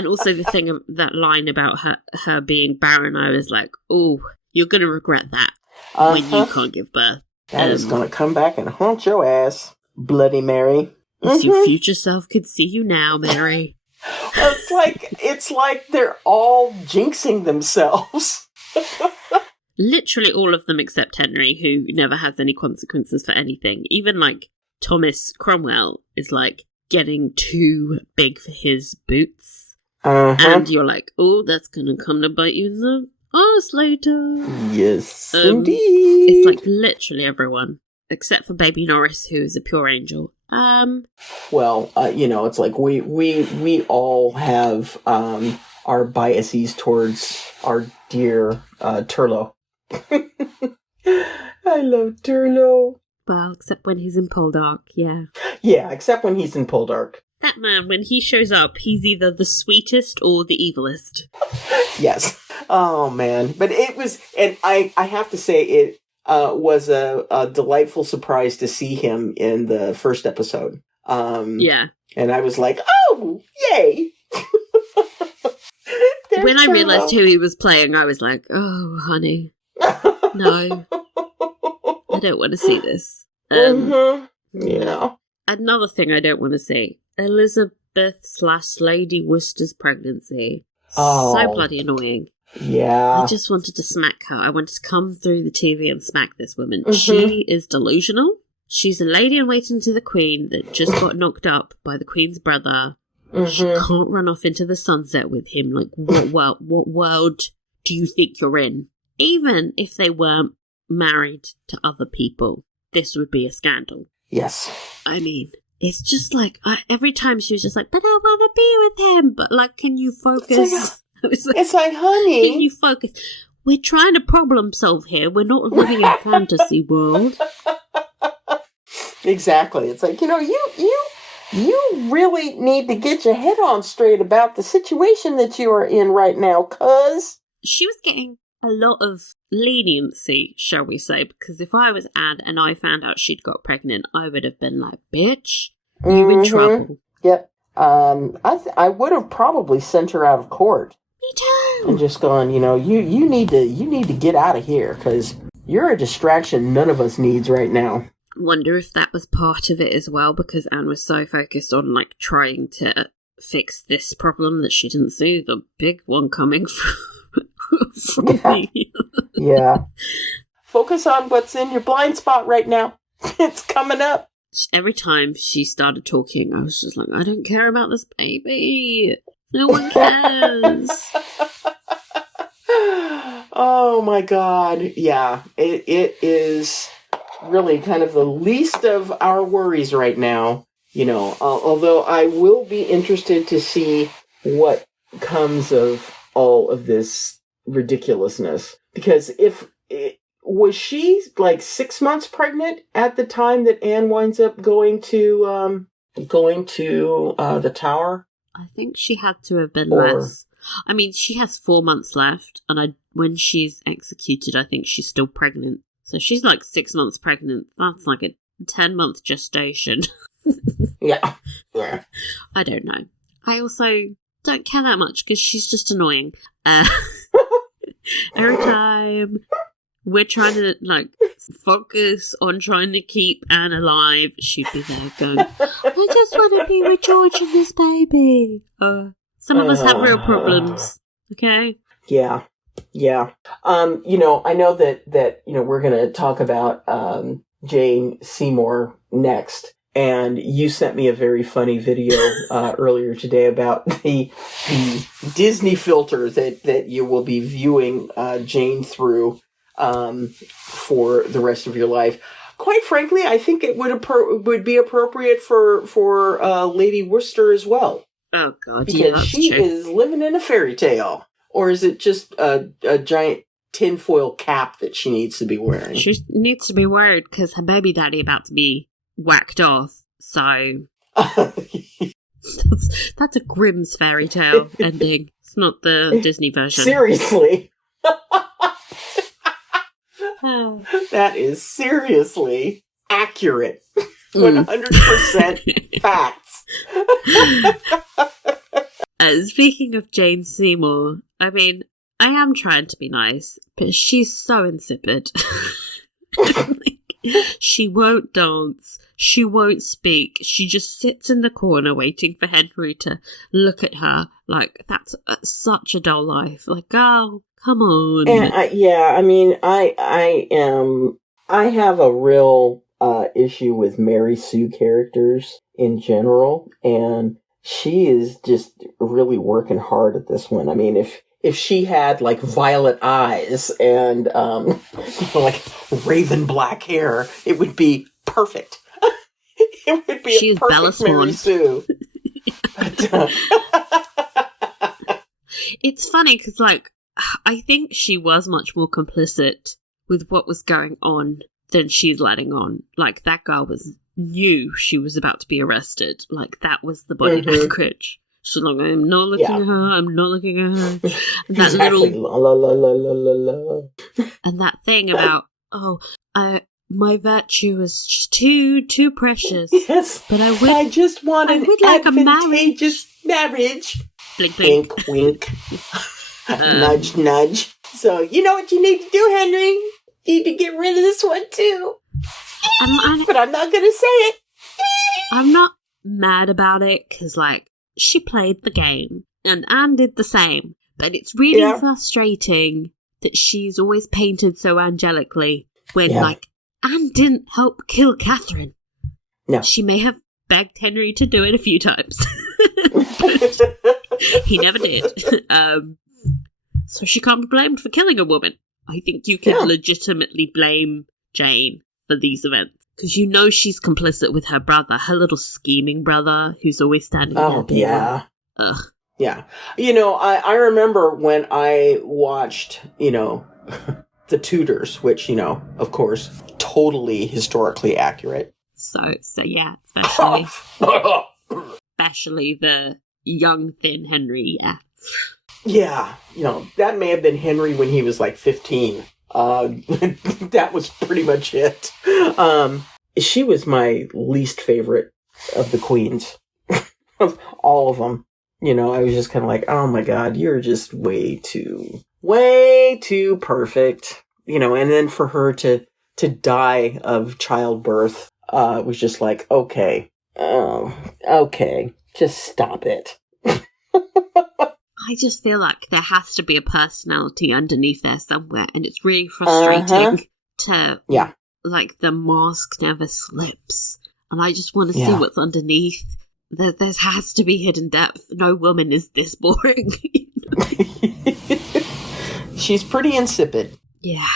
also the thing, that line about her being barren, I was like, oh, you're going to regret that when you can't give birth. That is going to come back and haunt your ass, Bloody Mary. If your future self could see you now, Mary. Well, it's like they're all jinxing themselves. Literally all of them except Henry, who never has any consequences for anything. Even like Thomas Cromwell is like getting too big for his boots. And you're like, oh, that's gonna come to bite you in the arse later. Yes, indeed. It's like literally everyone, except for baby Norris, who is a pure angel. Well, it's like we all have our biases towards our dear Turlo. I love Turlo. Well, except when he's in Poldark, yeah. Yeah, except when he's in Poldark. That man, when he shows up, he's either the sweetest or the evilest. Yes. Oh, man. But it was, and I have to say, it was a delightful surprise to see him in the first episode. Yeah. And I was like, oh, yay! When I realised who he was playing, I was like, oh, honey. No. I don't want to see this. Yeah. Another thing I don't want to see. Elizabeth/Lady Worcester's pregnancy. Oh. So bloody annoying. Yeah. I just wanted to smack her. I wanted to come through the TV and smack this woman. She is delusional. She's a lady in waiting to the Queen that just got knocked up by the Queen's brother. She can't run off into the sunset with him. Like, what world do you think you're in? Even if they weren't married to other people, this would be a scandal. Yes. I mean, it's just like, every time she was just like, but I want to be with him. But like, can you focus? It's like, honey. Can you focus? We're trying to problem solve here. We're not living in a fantasy world. Exactly. It's like, you really need to get your head on straight about the situation that you are in right now, cuz. She was getting a lot of leniency, shall we say, because if I was Anne and I found out she'd got pregnant, I would have been like, bitch, you in trouble. Yep. I would have probably sent her out of court. Me too. And just gone, you need to get out of here, because you're a distraction none of us needs right now. Wonder if that was part of it as well, because Anne was so focused on like trying to fix this problem that she didn't see the big one coming from me. Yeah. Focus on what's in your blind spot right now. It's coming up. Every time she started talking, I was just like, I don't care about this baby. No one cares. Oh my God. Yeah, it is really kind of the least of our worries right now. Although I will be interested to see what comes of all of this ridiculousness. Because was she like 6 months pregnant at the time that Anne winds up going to the tower? I think she had to have been less. I mean, she has 4 months left, and when she's executed, I think she's still pregnant. So she's like 6 months pregnant. That's like a 10-month gestation. Yeah. I don't know. I also don't care that much because she's just annoying. Every time we're trying to focus on trying to keep Anne alive, she'd be there going, I just want to be with George and this baby. Some of us have real problems, okay? Yeah. I know that we're going to talk about Jane Seymour next. And you sent me a very funny video earlier today about the Disney filter that you will be viewing Jane through for the rest of your life. Quite frankly, I think it would be appropriate for Lady Worcester as well. Oh God, because she is living in a fairy tale. Or is it just a giant tinfoil cap that she needs to be wearing? She needs to be worried because her baby daddy about to be whacked off. So that's a Grimm's fairy tale ending. It's not the Disney version. Seriously. That is seriously accurate. 100% facts. Speaking of Jane Seymour, I mean, I am trying to be nice, but she's so insipid. She won't dance. She won't speak. She just sits in the corner waiting for Henry to look at her. Like, that's such a dull life. Like, oh, come on. And I have a real issue with Mary Sue characters in general, and she is just really working hard at this one. I mean, if she had like violet eyes and like raven black hair, it would be perfect. It would be She's a perfect Mary Sue. It's funny because, like, I think she was much more complicit with what was going on than she's letting on. Like, that girl knew she was about to be arrested. Like, that was the body language. She's like, I'm not looking at her, I'm not looking at her. And that exactly. La, la, la, la, la, la. And that thing about, my virtue is just too precious. Yes, but I just want an advantageous marriage. Blink, blink. Wink, wink. Nudge, nudge. So, you know what you need to do, Henry? You need to get rid of this one, too. But I'm not going to say it. I'm not mad about it, because, like, she played the game, and Anne did the same. But it's really frustrating that she's always painted so angelically when, like, Anne didn't help kill Catherine. No. She may have begged Henry to do it a few times. But he never did. So she can't be blamed for killing a woman. I think you can legitimately blame Jane for these events. Because you know she's complicit with her brother, her little scheming brother, who's always standing there. Oh, yeah. Ugh. Yeah. You know, I remember when I watched, The Tudors, which, of course, totally historically accurate. So yeah, especially the young, thin Henry, yeah. Yeah, that may have been Henry when he was like 15. That was pretty much it. She was my least favorite of the queens. Of all of them. I was just kind of like, oh my God, you're just way too perfect. And then for her to die of childbirth, was just like, okay, just stop it. I just feel like there has to be a personality underneath there somewhere, and it's really frustrating to, like, the mask never slips, and I just want to see what's underneath. There has to be hidden depth. No woman is this boring. She's pretty insipid. Yeah.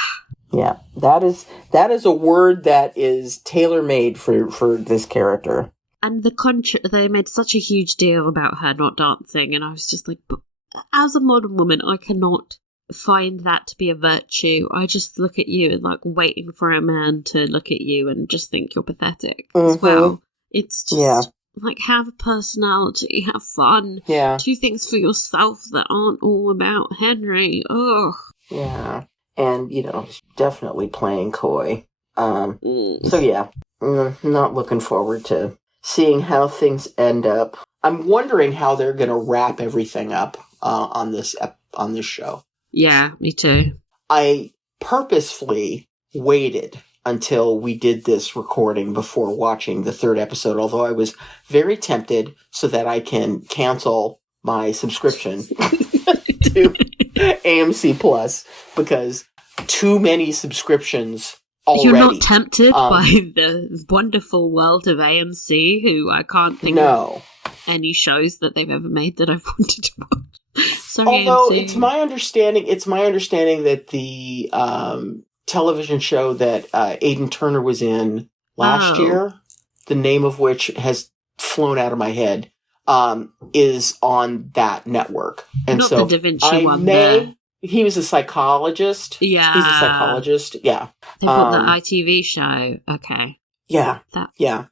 Yeah, that is a word that is tailor-made for this character. And they made such a huge deal about her not dancing, and I was just like, but as a modern woman, I cannot find that to be a virtue. I just look at you and like waiting for a man to look at you and just think you're pathetic as well. It's just like, have a personality, have fun. Yeah. Do things for yourself that aren't all about Henry. Ugh. Yeah. And, definitely playing coy. So yeah, not looking forward to seeing how things end up. I'm wondering how they're going to wrap everything up on this show. Yeah, me too. I purposefully waited until we did this recording before watching the third episode, although I was very tempted so that I can cancel my subscription to AMC Plus, because too many subscriptions already. You're not tempted by the wonderful world of AMC, who I can't think of any shows that they've ever made that I've wanted to watch. Sorry, although AMC. it's my understanding that the television show that Aidan Turner was in last year, the name of which has flown out of my head, is on that network. And not so the Da Vinci one there. He was a psychologist. Yeah. He's a psychologist. Yeah. They bought the ITV show. Okay. Yeah. Yeah.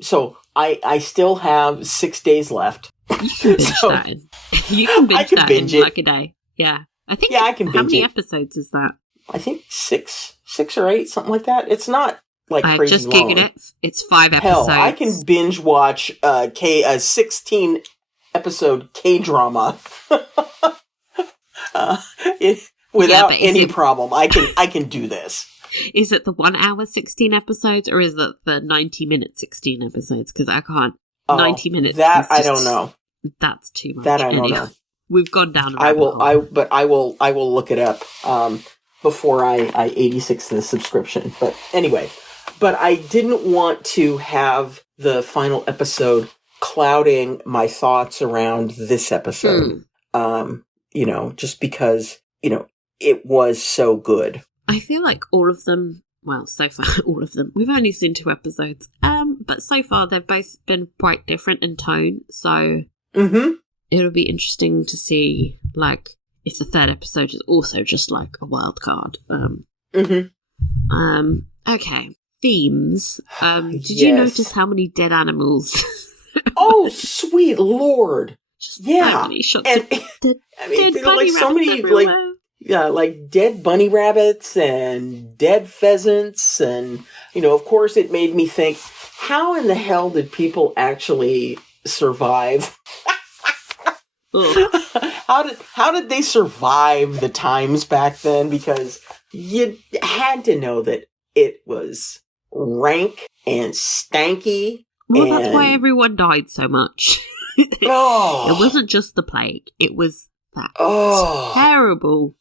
So I still have 6 days left. You can binge that in. You can binge in like a day. Yeah. I think. Yeah, I can binge it. How many episodes is that? I think six or 8, something like that. It's not like crazy long. I just googled it. It's 5 episodes. Hell, I can binge watch a 16 episode K-drama. Without any problem. I can do this. Is it the 1 hour 16 episodes, or is it the 90-minute 16 episodes? Because I can't. 90 minutes. That I don't know. That's too much. That I don't know. We've gone down. I will look it up before I 86 the subscription. But anyway, I didn't want to have the final episode clouding my thoughts around this episode. Just because, it was so good. I feel like all of them, well, so far, all of them, we've only seen 2 episodes, but so far they've both been quite different in tone, so it'll be interesting to see, like, if the third episode is also just, like, a wild card. Okay, themes. Did you notice how many dead animals? Oh, sweet Lord! Just so many shots of dead bunny rabbits everywhere. Like dead bunny rabbits and dead pheasants, and of course, it made me think: how in the hell did people actually survive? How did they survive the times back then? Because you had to know that it was rank and stanky. Well, that's why everyone died so much. It wasn't just the plague. It was that terrible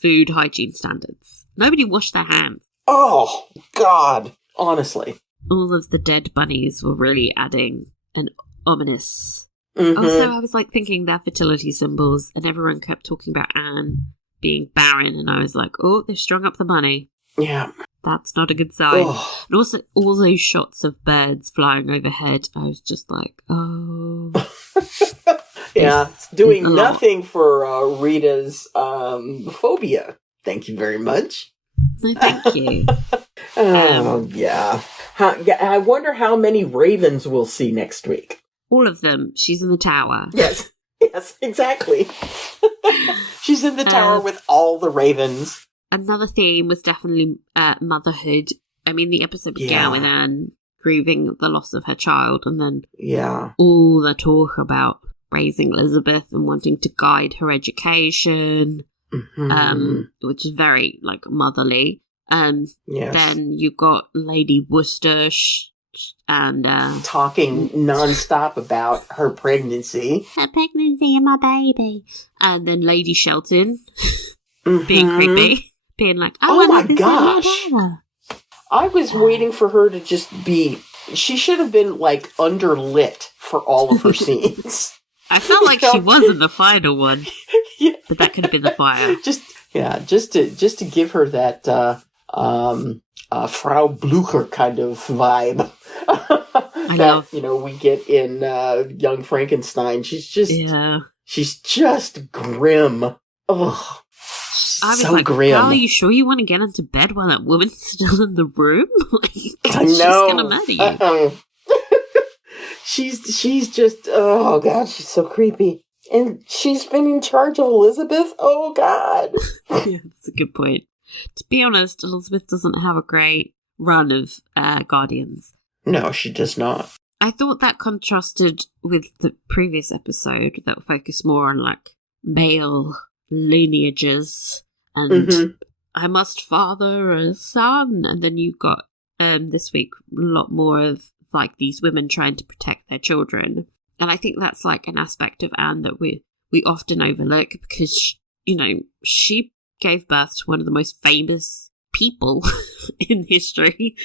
food hygiene standards. Nobody washed their hands. Oh, God. Honestly. All of the dead bunnies were really adding an ominous... Also, I was thinking their fertility symbols, and everyone kept talking about Anne being barren, and I was like, oh, they've strung up the bunny. Yeah. That's not a good sign. Oh. And also, all those shots of birds flying overhead, I was just like, oh. Yeah, it's doing nothing for Rita's phobia. Thank you very much. No, thank you. Yeah. I wonder how many ravens we'll see next week. All of them. She's in the tower. Yes, exactly. She's in the tower with all the ravens. Another theme was definitely motherhood. I mean, the episode began with Anne grieving the loss of her child, and then all the talk about raising Elizabeth and wanting to guide her education, which is very motherly. Then you got Lady Worcester and talking nonstop about her pregnancy and my baby, and then Lady Shelton being creepy, being like, "Oh my gosh!" I was waiting for her to just be. She should have been underlit for all of her scenes. I felt like she was in the final one, but that could have been the fire. Yeah, just to give her that Frau Blucher kind of vibe that we get in Young Frankenstein. She's just grim. Ugh. I was so like, grim. Girl, are you sure you want to get into bed while that woman's still in the room? I know. She's gonna murder you. She's just, oh God, she's so creepy. And she's been in charge of Elizabeth? Oh God. Yeah, that's a good point. To be honest, Elizabeth doesn't have a great run of Guardians. No, she does not. I thought that contrasted with the previous episode that focused more on, like, male lineages and I must father a son. And then you've got, this week, a lot more of, like, these women trying to protect their children. And I think that's, like, an aspect of Anne that we often overlook because, she gave birth to one of the most famous people in history,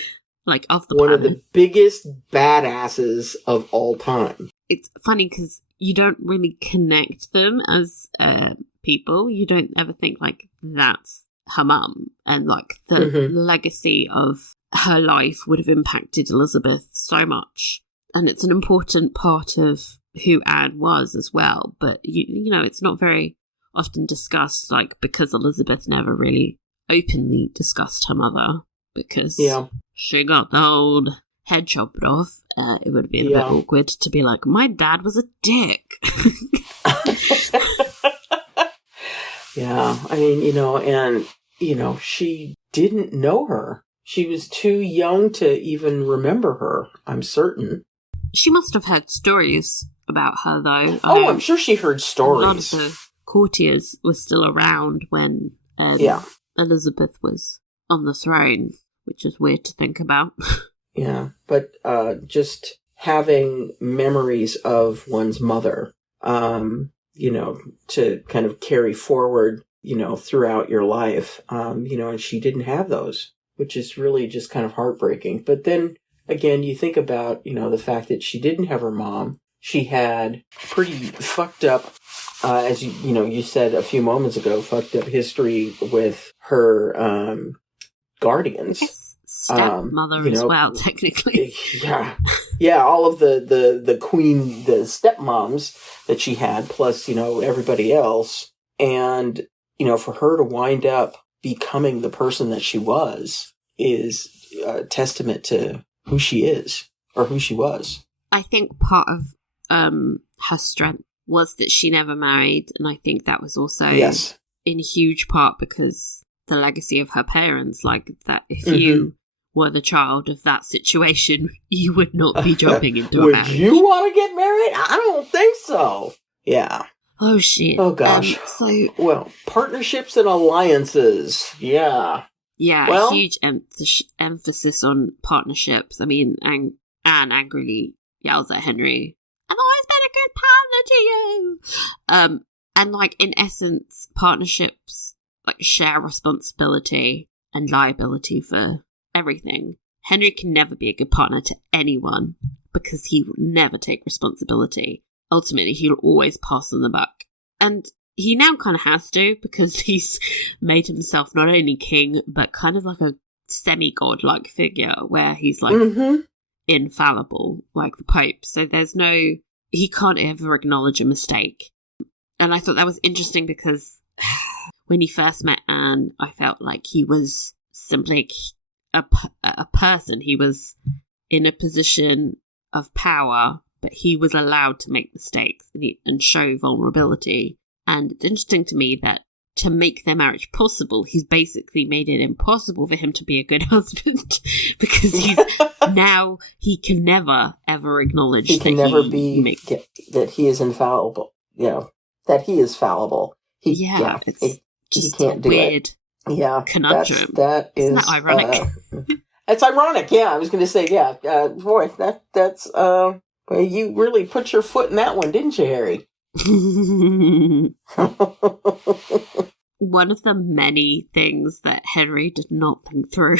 like, of the planet. One of the biggest badasses of all time. It's funny because you don't really connect them as people. You don't ever think, like, that's her mum. And, like, the legacy of her life would have impacted Elizabeth so much. And it's an important part of who Anne was as well. But, it's not very often discussed, like, because Elizabeth never really openly discussed her mother. Because she got the old head chopped off. It would have been a bit awkward to be like, my dad was a dick. Yeah, I mean, and, she didn't know her. She was too young to even remember her, I'm certain. She must have heard stories about her, though. Oh, I'm sure she heard stories. A lot of the courtiers were still around when Elizabeth was on the throne, which is weird to think about. Yeah, but just having memories of one's mother, to kind of carry forward, throughout your life, and she didn't have those, which is really just kind of heartbreaking. But then again, you think about, the fact that she didn't have her mom. She had pretty fucked up, as you said a few moments ago, fucked up history with her guardians. Stepmother as well, technically. Yeah, all of the queen, the stepmoms that she had, plus, everybody else. And, for her to wind up becoming the person that she was is a testament to who she is, or who she was. I think part of her strength was that she never married, and I think that was also in huge part because the legacy of her parents, like that if you were the child of that situation, you would not be jumping into a marriage. Would you want to get married? I don't think so. Yeah. Oh, shit. Oh, gosh. Well, partnerships and alliances. Yeah. Yeah, huge emphasis on partnerships. I mean, Anne angrily yells at Henry, I've always been a good partner to you. And, like, in essence, partnerships, like, share responsibility and liability for everything. Henry can never be a good partner to anyone because he will never take responsibility. Ultimately, he'll always pass on the buck. And he now kind of has to because he's made himself not only king, but kind of like a semi-god-like figure where he's like infallible, like the Pope. So he can't ever acknowledge a mistake. And I thought that was interesting because when he first met Anne, I felt like he was simply a person. He was in a position of power, but he was allowed to make mistakes and show vulnerability. And it's interesting to me that to make their marriage possible, he's basically made it impossible for him to be a good husband because he can never ever acknowledge that he is infallible. That he is fallible. He can't do it. Yeah, conundrum. Isn't that ironic? It's ironic. Yeah, I was going to say. Yeah, boy, that's you really put your foot in that one, didn't you, Harry? One of the many things that Henry did not think through.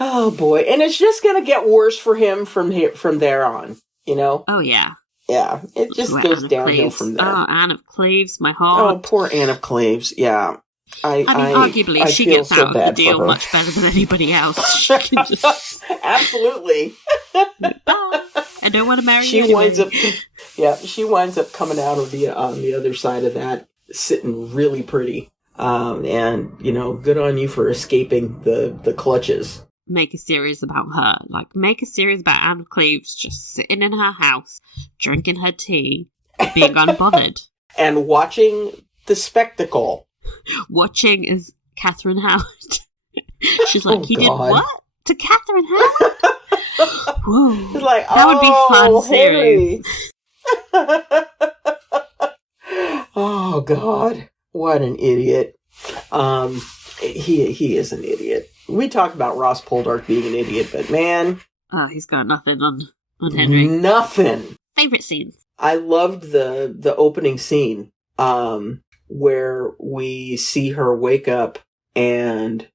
Oh boy, and it's just going to get worse for him from there on. Oh yeah. Yeah, it just goes downhill from there. Oh, Anne of Cleves, my heart. Oh, poor Anne of Cleves. Yeah. I mean, arguably, she gets out of the deal much better than anybody else. She can just... Absolutely. I don't want to marry she you winds up, she winds up coming out of on the other side of that, sitting really pretty. And, good on you for escaping the clutches. Make a series about her. Like, make a series about Anne Cleves just sitting in her house, drinking her tea, being unbothered. And watching the spectacle. Watching is Catherine Howard. She's like, did what? To Catherine Howard? Whoa. It's like, that would be fun series. Oh, God. What an idiot. He is an idiot. We talked about Ross Poldark being an idiot, but man... Oh, he's got nothing on Henry. Nothing. Favorite scenes? I loved the opening scene where we see her wake up and,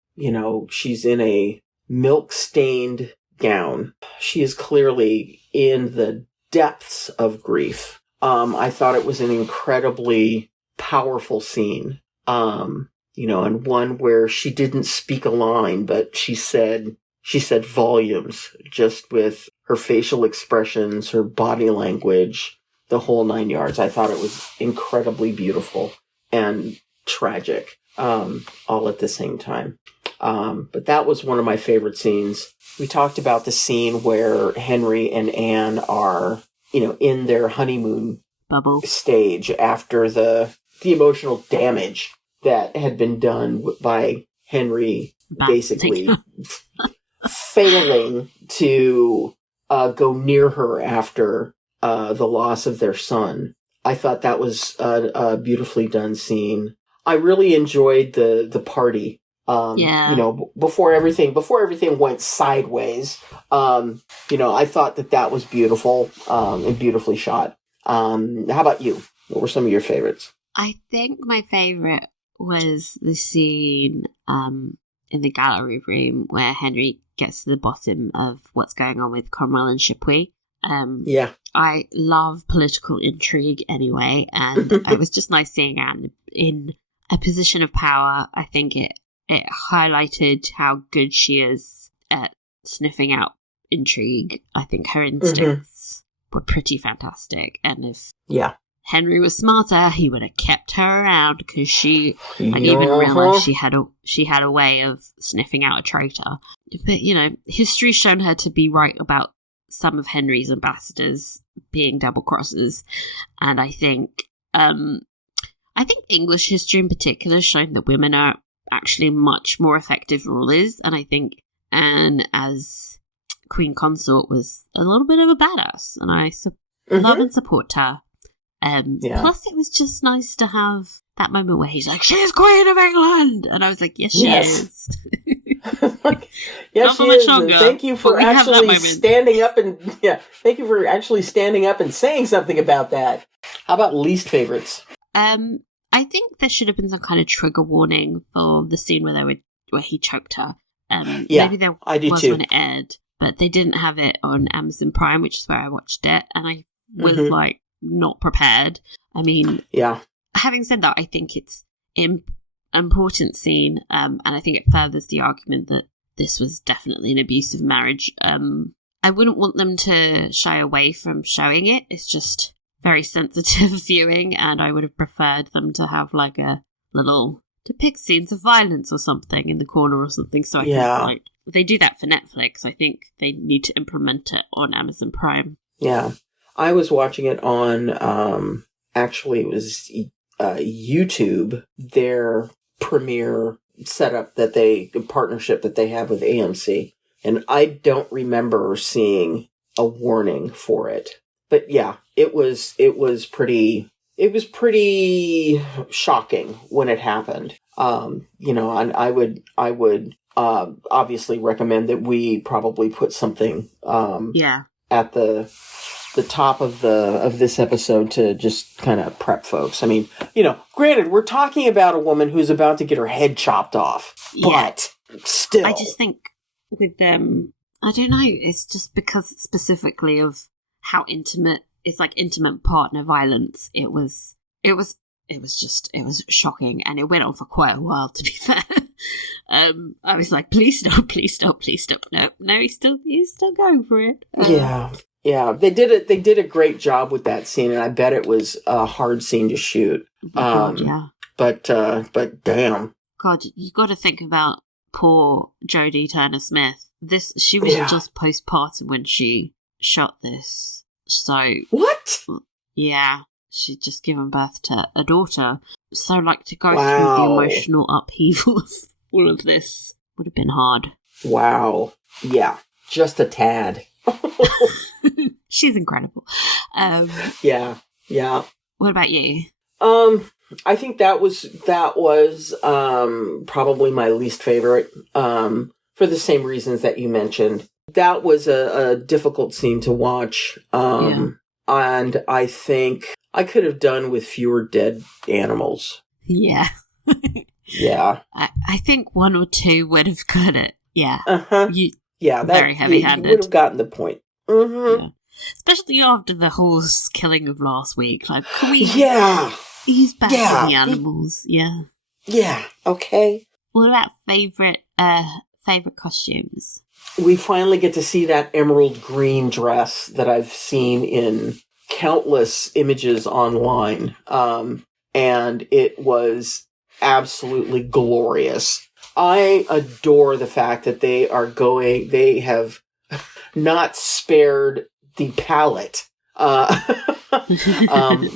she's in a milk-stained gown. She is clearly in the depths of grief. I thought it was an incredibly powerful scene. And one where she didn't speak a line, but she said volumes just with her facial expressions, her body language, the whole 9 yards. I thought it was incredibly beautiful and tragic, all at the same time. But that was one of my favorite scenes. We talked about the scene where Henry and Anne are, in their honeymoon bubble stage after the emotional damage that had been done by Henry basically failing to go near her after the loss of their son. I thought that was a beautifully done scene. I really enjoyed the party. Before everything went sideways. I thought that was beautiful and beautifully shot. How about you? What were some of your favorites? I think my favorite was the scene in the gallery room where Henry gets to the bottom of what's going on with Cromwell and Chapuis. I love political intrigue anyway, and it was just nice seeing Anne in a position of power. I think it highlighted how good she is at sniffing out intrigue. I think her instincts were pretty fantastic, and if Henry was smarter, he would have kept her around, because she even realised she had a way of sniffing out a traitor. But history's shown her to be right about some of Henry's ambassadors being double crosses, and I think English history in particular has shown that women are actually much more effective rulers, and I think Anne as Queen Consort was a little bit of a badass, and I love and support her. Plus, it was just nice to have that moment where he's like, "She's Queen of England," and I was like, "Yes, she is." Yes, she is. Thank you for actually standing up and thank you for actually standing up and saying something about that. How about least favorites? I think there should have been some kind of trigger warning for the scene where he choked her. Maybe there was when it aired, but they didn't have it on Amazon Prime, which is where I watched it, and I was not prepared. I mean, having said that, I think it's an important scene, and I think it furthers the argument that this was definitely an abusive marriage. I wouldn't want them to shy away from showing it. It's just very sensitive viewing, and I would have preferred them to have like a little depict scenes of violence or something in the corner or something. So I think they do that for Netflix. I think they need to implement it on Amazon Prime. Yeah. I was watching it on, actually it was YouTube, their premiere setup partnership that they have with AMC. And I don't remember seeing a warning for it. But yeah, it was pretty shocking when it happened. And I would obviously recommend that we probably put something, at the top of this episode to just kind of prep folks. I mean, granted, we're talking about a woman who's about to get her head chopped off, but still. I just think with them, I don't know, it's just because specifically of how intimate, it's like intimate partner violence. It was it was shocking, and it went on for quite a while, to be fair. I was like, please stop, please stop, please stop. No, he's still going for it. Yeah, they did a great job with that scene, and I bet it was a hard scene to shoot. God, yeah. But damn. God, you got to think about poor Jodie Turner-Smith. She was just postpartum when she shot this. So what? Yeah, she'd just given birth to a daughter. So, like, to go through the emotional upheaval of all of this would have been hard. Wow. Yeah, just a tad. She's incredible. Yeah. What about you? I think that was probably my least favorite. For the same reasons that you mentioned. That was a difficult scene to watch. And I think I could have done with fewer dead animals. Yeah. Yeah. I think one or two would have got it. Yeah. Very heavy-handed. You would have gotten the point. Mm-hmm. Yeah. Especially after the horse killing of last week. Like, can we... Yeah. He's back to the animals. Yeah. Yeah. Okay. What about favorite costumes? We finally get to see that emerald green dress that I've seen in countless images online. And it was absolutely glorious. I adore the fact that they have not spared the palette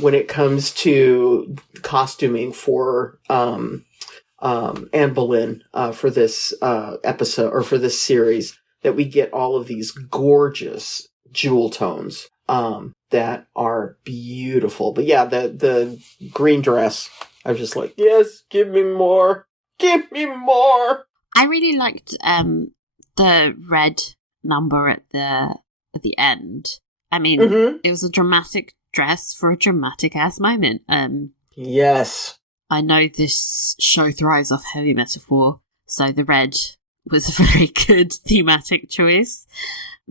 when it comes to costuming for Anne Boleyn for this episode, or for this series, that we get all of these gorgeous jewel tones that are beautiful. But yeah, the green dress, I was just like, yes, give me more. Give me more. I really liked the red number at the end. I mean, It was a dramatic dress for a dramatic ass moment. Yes. I know this show thrives off heavy metaphor, so the red was a very good thematic choice.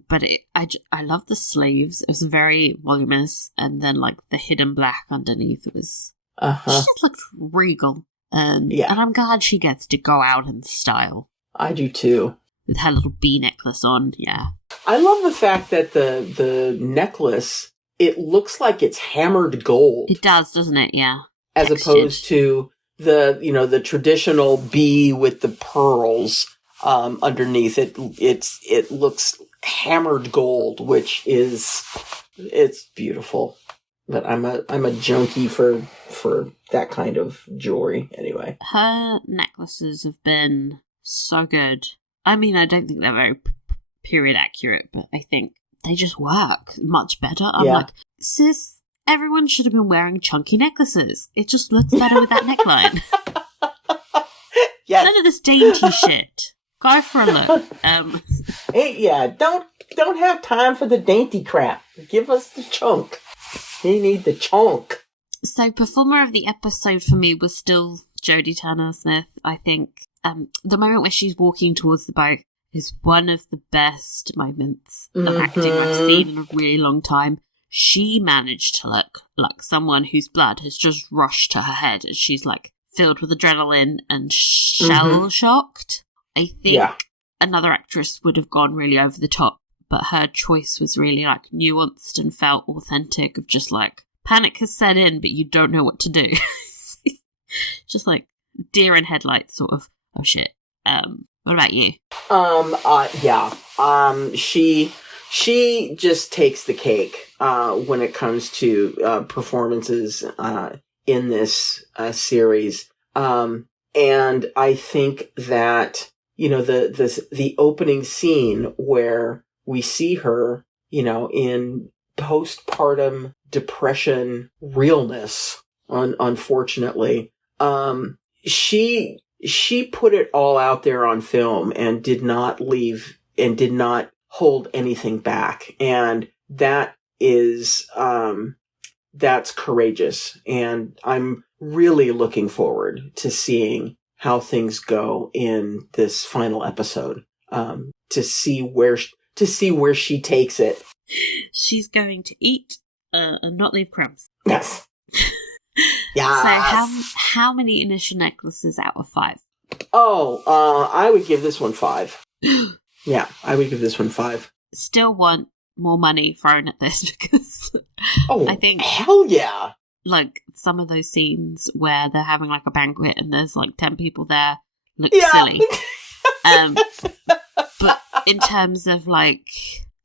But I love the sleeves. It was very voluminous, and then like the hidden black underneath was. She just looked regal. And I'm glad she gets to go out in style. I do too. With her little bee necklace on, yeah. I love the fact that the necklace, it looks like it's hammered gold. It does, doesn't it? Yeah. As opposed to the traditional bee with the pearls underneath it. It looks hammered gold, which it's beautiful. But I'm a junkie for that kind of jewelry anyway. Her necklaces have been so good. I mean, I don't think they're very period accurate, but I think they just work much better. I'm like, sis, everyone should have been wearing chunky necklaces. It just looks better with that neckline. Yes. None of this dainty shit. Go for a look. Hey, don't have time for the dainty crap. Give us the chunk. We need the chunk. So, performer of the episode for me was still Jodie Turner-Smith. I think the moment where she's walking towards the boat is one of the best moments of acting I've seen in a really long time. She managed to look like someone whose blood has just rushed to her head, and she's like filled with adrenaline and shell-shocked. I think another actress would have gone really over the top, but her choice was really like nuanced and felt authentic, of just like panic has set in, but you don't know what to do. Just like deer in headlights sort of. Oh shit. What about you? She just takes the cake when it comes to performances in this series. And I think that, the opening scene where we see her, in postpartum depression realness, unfortunately, she put it all out there on film and did not leave and did not hold anything back. And that is, that's courageous. And I'm really looking forward to seeing how things go in this final episode, to see where she takes it. She's going to eat and not leave crumbs. Yes. Yeah. So how many initial necklaces out of 5? Oh, I would give this one 5. Yeah, I would give this one 5. Still want more money thrown at this because I think hell yeah. Like some of those scenes where they're having like a banquet and there's like 10 people there look silly. But in terms of like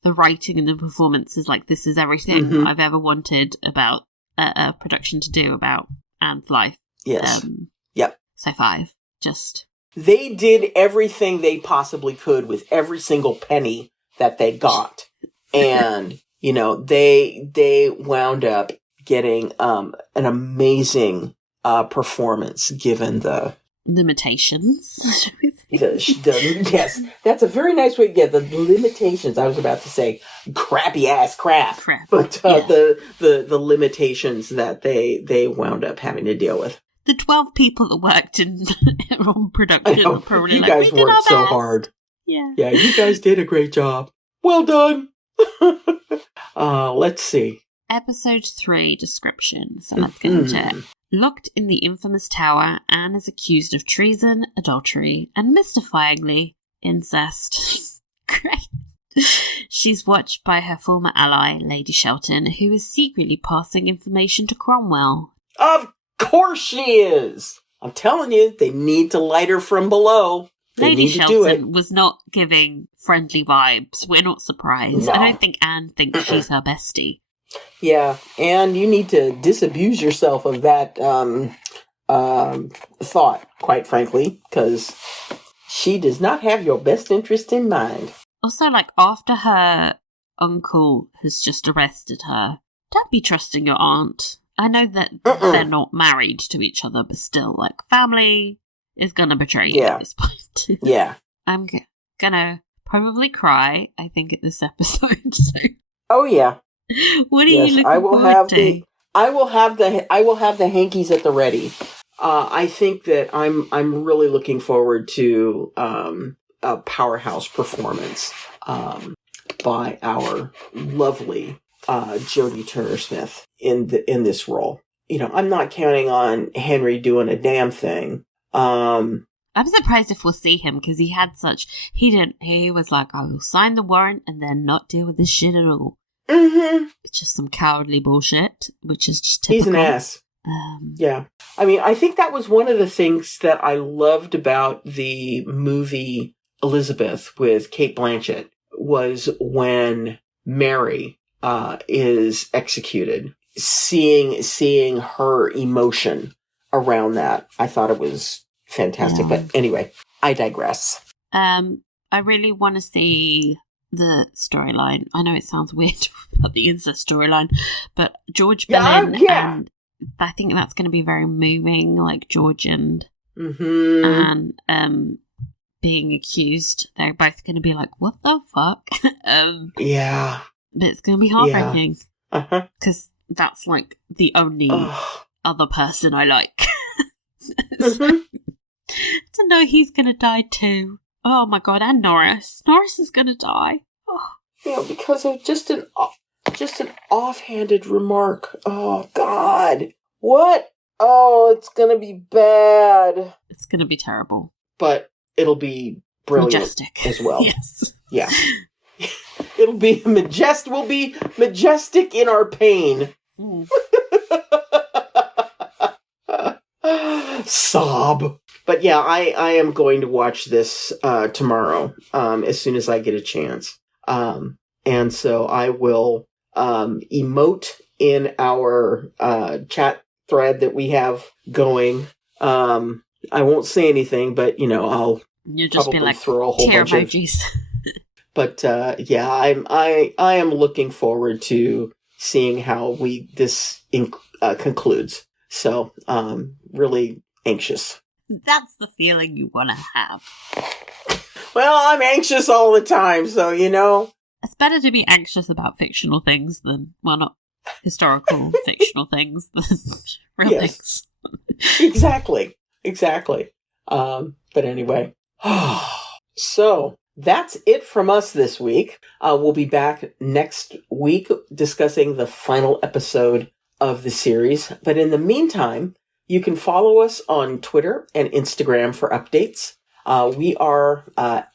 the writing and the performances, like this is everything I've ever wanted about a production to do about Anne's life. Yes. Yep. So 5. They did everything they possibly could with every single penny that they got. And, you know, they wound up getting an amazing performance given the limitations. Yes, that's a very nice way to get the limitations. I was about to say crappy ass crap. But the limitations that they wound up having to deal with. The 12 people that worked on production were probably you guys worked so hard. Yeah, you guys did a great job. Well done. Let's see. Episode 3 description. So let's get into it. Locked in the infamous tower, Anne is accused of treason, adultery, and mystifyingly, incest. Great. She's watched by her former ally, Lady Shelton, who is secretly passing information to Cromwell. Of course she is! I'm telling you, they need to light her from below. Lady Shelton was not giving friendly vibes. We're not surprised. No. I don't think Anne thinks she's her bestie. Yeah, and you need to disabuse yourself of that thought, quite frankly, because she does not have your best interest in mind. Also, like, after her uncle has just arrested her, don't be trusting your aunt. I know that they're not married to each other, but still, like, family is gonna betray you at this point. Yeah. I'm gonna probably cry, I think, at this episode, so... Oh, yeah. What are you looking forward to? I will have the hankies at the ready. I think that I'm really looking forward to a powerhouse performance by our lovely Jodie Turner-Smith in this role. You know, I'm not counting on Henry doing a damn thing. I'm surprised if we'll see him because he was like, I will sign the warrant and then not deal with this shit at all. It's just some cowardly bullshit, which is just typical. He's an ass. Yeah. I mean, I think that was one of the things that I loved about the movie Elizabeth with Cate Blanchett was when Mary is executed. Seeing her emotion around that, I thought it was fantastic. Yeah. But anyway, I digress. I really want to see the storyline. I know it sounds weird about the incest storyline, but George Boleyn, and I think that's going to be very moving, like George and being accused. They're both going to be like, what the fuck? Yeah. But it's going to be heartbreaking. Because that's like the only other person I like. So, to know he's going to die too. Oh my god, and Norris. Norris is gonna die. Oh. Yeah, because of just an offhanded remark. Oh god. What? Oh, it's gonna be bad. It's gonna be terrible. But it'll be brilliant. Majestic. As well. Yes. Yeah. It'll be we'll be majestic in our pain. Sob. But yeah, I am going to watch this tomorrow as soon as I get a chance. And so I will emote in our chat thread that we have going. I won't say anything, but, you know, I'll just be like, throw a whole bunch emojis. But yeah, I am looking forward to seeing how this concludes. So really anxious. That's the feeling you want to have. Well, I'm anxious all the time, so, you know. It's better to be anxious about fictional things than, well, not historical fictional things, than real things. Exactly. But anyway. So, that's it from us this week. We'll be back next week discussing the final episode of the series. But in the meantime, you can follow us on Twitter and Instagram for updates. We are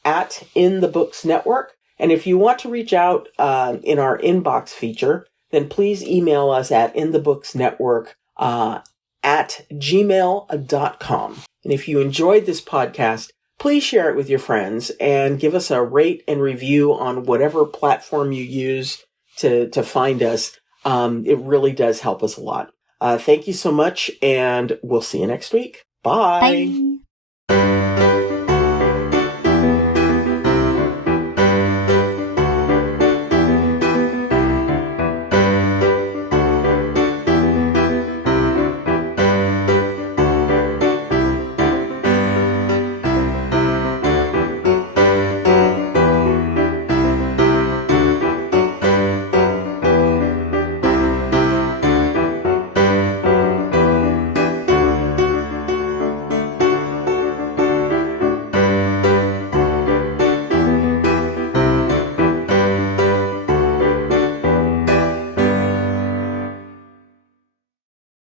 at In the Books Network. And if you want to reach out in our inbox feature, then please email us at inthebooksnetwork at gmail.com. And if you enjoyed this podcast, please share it with your friends and give us a rate and review on whatever platform you use to find us. It really does help us a lot. Thank you so much, and we'll see you next week. Bye. Bye.